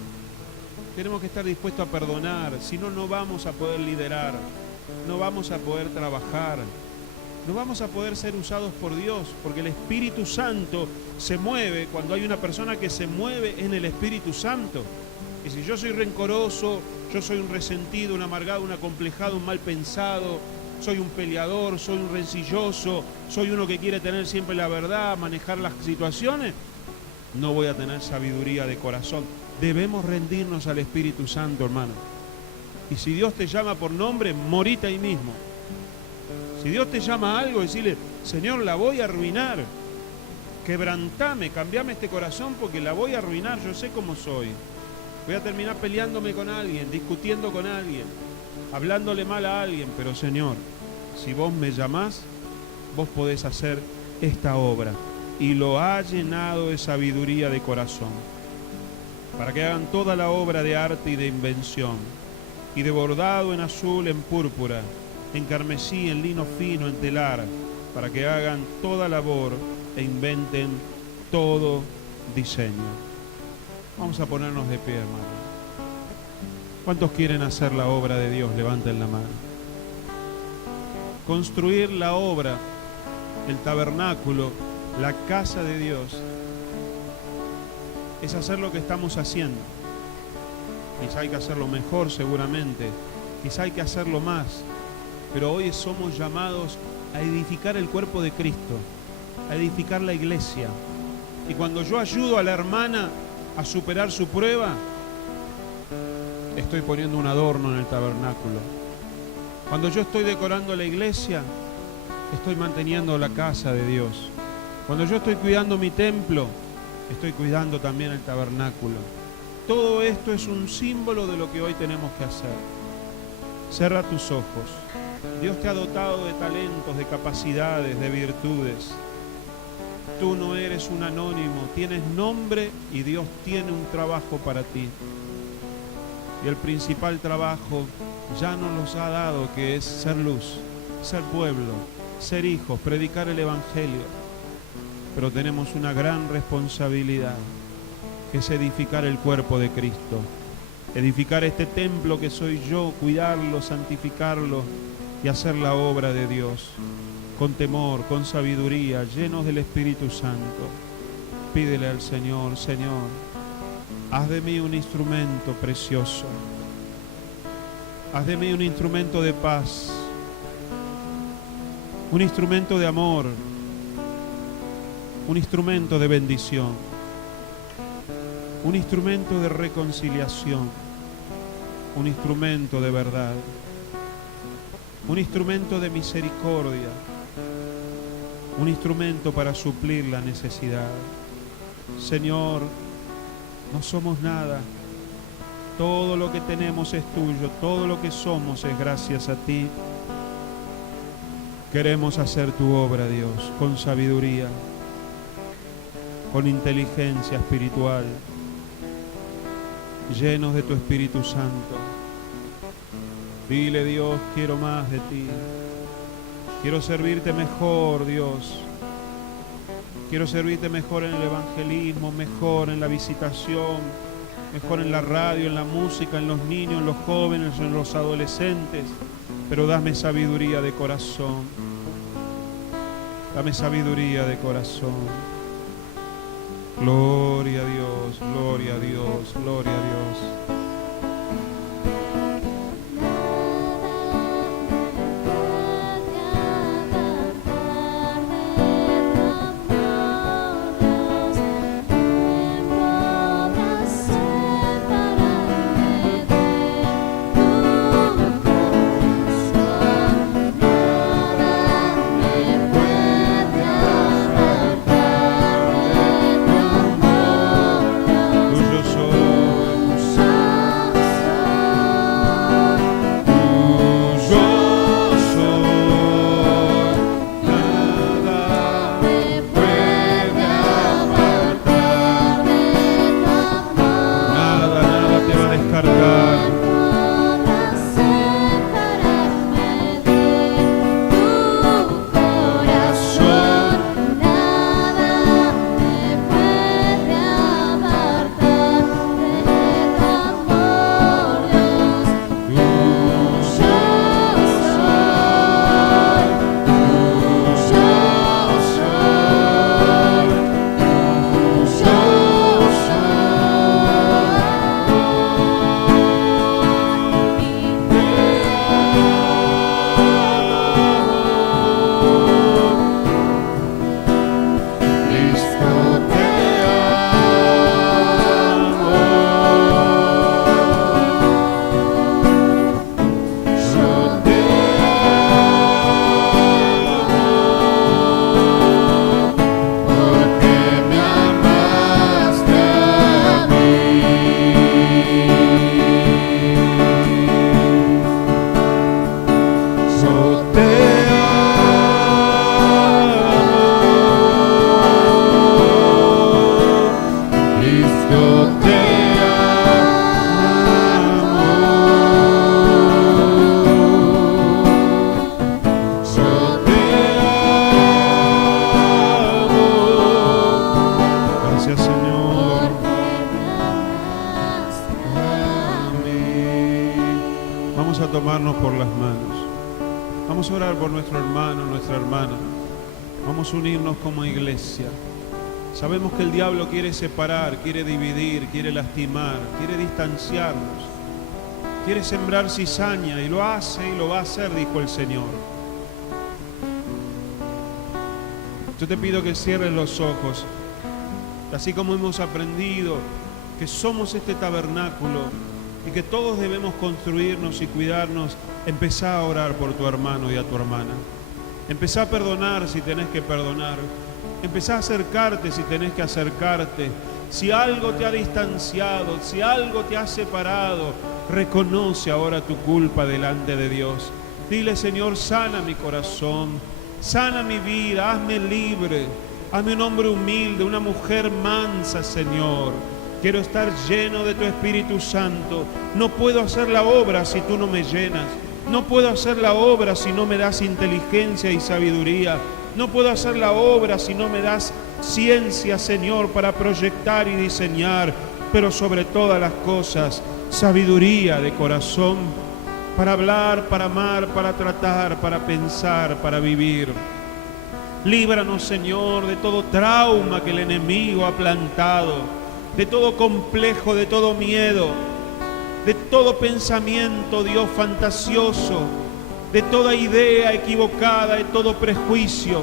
Tenemos que estar dispuestos a perdonar. Si no, no vamos a poder liderar. No vamos a poder trabajar. No vamos a poder ser usados por Dios, porque el Espíritu Santo se mueve cuando hay una persona que se mueve en el Espíritu Santo. Y si yo soy rencoroso, yo soy un resentido, un amargado, un acomplejado, un mal pensado, soy un peleador, soy un rencilloso, soy uno que quiere tener siempre la verdad, manejar las situaciones, no voy a tener sabiduría de corazón. Debemos rendirnos al Espíritu Santo, hermano. Y si Dios te llama por nombre, morite ahí mismo. Si Dios te llama a algo, decirle, Señor, la voy a arruinar. Quebrantame, cambiame este corazón porque la voy a arruinar, yo sé cómo soy. Voy a terminar peleándome con alguien, discutiendo con alguien, hablándole mal a alguien, pero Señor, si vos me llamás, vos podés hacer esta obra. Y lo ha llenado de sabiduría de corazón, para que hagan toda la obra de arte y de invención, y de bordado en azul, en púrpura, en carmesí, en lino fino, en telar, para que hagan toda labor e inventen todo diseño. Vamos a ponernos de pie, hermano. ¿Cuántos quieren hacer la obra de Dios? Levanten la mano. Construir la obra, el tabernáculo, la casa de Dios, es hacer lo que estamos haciendo. Quizá hay que hacerlo mejor, seguramente. Quizá hay que hacerlo más. Pero hoy somos llamados a edificar el cuerpo de Cristo, a edificar la iglesia. Y cuando yo ayudo a la hermana a superar su prueba, estoy poniendo un adorno en el tabernáculo. Cuando yo estoy decorando la iglesia, estoy manteniendo la casa de Dios. Cuando yo estoy cuidando mi templo, estoy cuidando también el tabernáculo. Todo esto es un símbolo de lo que hoy tenemos que hacer. Cierra tus ojos. Dios te ha dotado de talentos, de capacidades, de virtudes. Tú no eres un anónimo, tienes nombre y Dios tiene un trabajo para ti. Y el principal trabajo ya nos los ha dado, que es ser luz, ser pueblo, ser hijos, predicar el Evangelio. Pero tenemos una gran responsabilidad, que es edificar el cuerpo de Cristo. Edificar este templo que soy yo, cuidarlo, santificarlo y hacer la obra de Dios con temor, con sabiduría, llenos del Espíritu Santo. Pídele al Señor, Señor, haz de mí un instrumento precioso. Haz de mí un instrumento de paz, un instrumento de amor, un instrumento de bendición, un instrumento de reconciliación, un instrumento de verdad, un instrumento de misericordia, un instrumento para suplir la necesidad. Señor, no somos nada. Todo lo que tenemos es tuyo, todo lo que somos es gracias a ti. Queremos hacer tu obra, Dios, con sabiduría. con inteligencia espiritual, llenos de tu Espíritu Santo. Dile, Dios, quiero más de ti. Quiero servirte mejor, Dios. Quiero servirte mejor en el evangelismo, mejor en la visitación, mejor en la radio, en la música, en los niños, en los jóvenes, en los adolescentes. Pero dame sabiduría de corazón. Dame sabiduría de corazón. Gloria a Dios, gloria a Dios, gloria a Dios. Tomarnos por las manos. Vamos a orar por nuestro hermano, nuestra hermana. Vamos a unirnos como iglesia. Sabemos que el diablo quiere separar, quiere dividir, quiere lastimar, quiere distanciarnos, quiere sembrar cizaña y lo hace y lo va a hacer, dijo el Señor. Yo te pido que cierres los ojos, así como hemos aprendido que somos este tabernáculo y que todos debemos construirnos y cuidarnos. Empezá a orar por tu hermano y a tu hermana. Empezá a perdonar si tenés que perdonar. Empezá a acercarte si tenés que acercarte. Si algo te ha distanciado, si algo te ha separado, reconoce ahora tu culpa delante de Dios. Dile, Señor, sana mi corazón, sana mi vida, hazme libre, hazme un hombre humilde, una mujer mansa, Señor. Quiero estar lleno de tu Espíritu Santo. No puedo hacer la obra si tú no me llenas. No puedo hacer la obra si no me das inteligencia y sabiduría. No puedo hacer la obra si no me das ciencia, Señor, para proyectar y diseñar. Pero sobre todas las cosas, sabiduría de corazón para hablar, para amar, para tratar, para pensar, para vivir. Líbranos, Señor, de todo trauma que el enemigo ha plantado, de todo complejo, de todo miedo, de todo pensamiento, Dios, fantasioso, de toda idea equivocada, de todo prejuicio.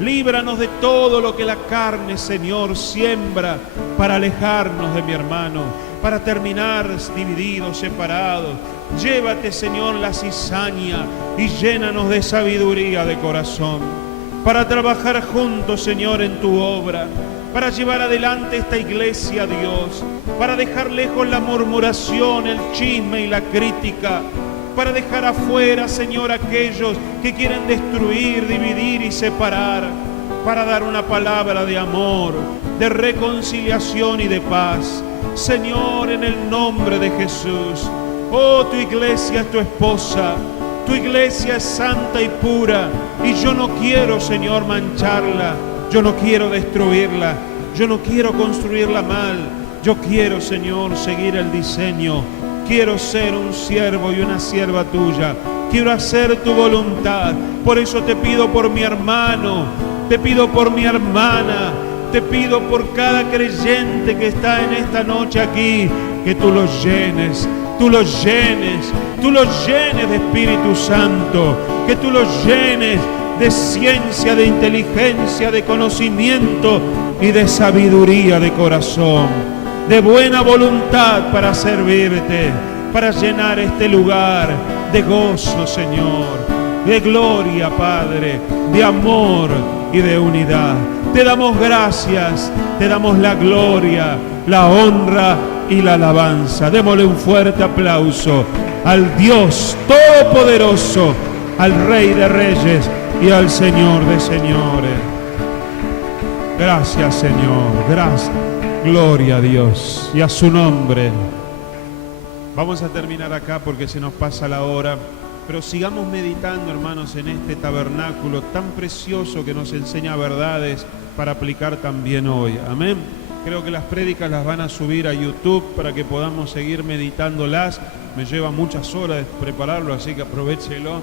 Líbranos de todo lo que la carne, Señor, siembra para alejarnos de mi hermano, para terminar divididos, separados. Llévate, Señor, la cizaña y llénanos de sabiduría de corazón para trabajar juntos, Señor, en tu obra, para llevar adelante esta iglesia, Dios, para dejar lejos la murmuración, el chisme y la crítica, para dejar afuera, Señor, aquellos que quieren destruir, dividir y separar. para dar una palabra de amor, de reconciliación y de paz. Señor, en el nombre de Jesús, oh, tu iglesia es tu esposa, tu iglesia es santa y pura, y yo no quiero, Señor, mancharla, yo no quiero destruirla, yo no quiero construirla mal, yo quiero, Señor, seguir el diseño, quiero ser un siervo y una sierva tuya, quiero hacer tu voluntad. Por eso te pido por mi hermano, te pido por mi hermana, te pido por cada creyente que está en esta noche aquí, que tú los llenes, tú los llenes, tú los llenes de Espíritu Santo, que tú los llenes de ciencia, de inteligencia, de conocimiento y de sabiduría de corazón, de buena voluntad para servirte, para llenar este lugar de gozo, Señor, de gloria, Padre, de amor y de unidad. Te damos gracias, te damos la gloria, la honra y la alabanza. Démosle un fuerte aplauso al Dios Todopoderoso, al Rey de Reyes y al Señor de Señores. Gracias, Señor, gracias. Gloria a Dios y a su nombre. Vamos a terminar acá porque se nos pasa la hora, pero sigamos meditando, hermanos, en este tabernáculo tan precioso que nos enseña verdades para aplicar también hoy. Amén. Creo que las prédicas las van a subir a YouTube para que podamos seguir meditándolas. Me lleva muchas horas prepararlo, así que aprovechelo.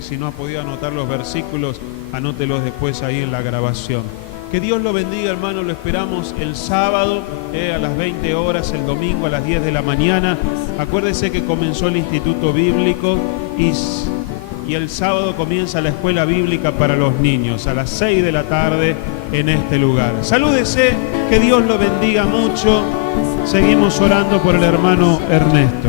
Si no ha podido anotar los versículos, anótelos después ahí en la grabación. Que Dios lo bendiga, hermano. Lo esperamos el sábado a las 20 horas, el domingo a las 10 de la mañana. Acuérdese que comenzó el Instituto Bíblico y el sábado comienza la escuela bíblica para los niños a las 6 de la tarde en este lugar. Salúdese, que Dios lo bendiga mucho. Seguimos orando por el hermano Ernesto.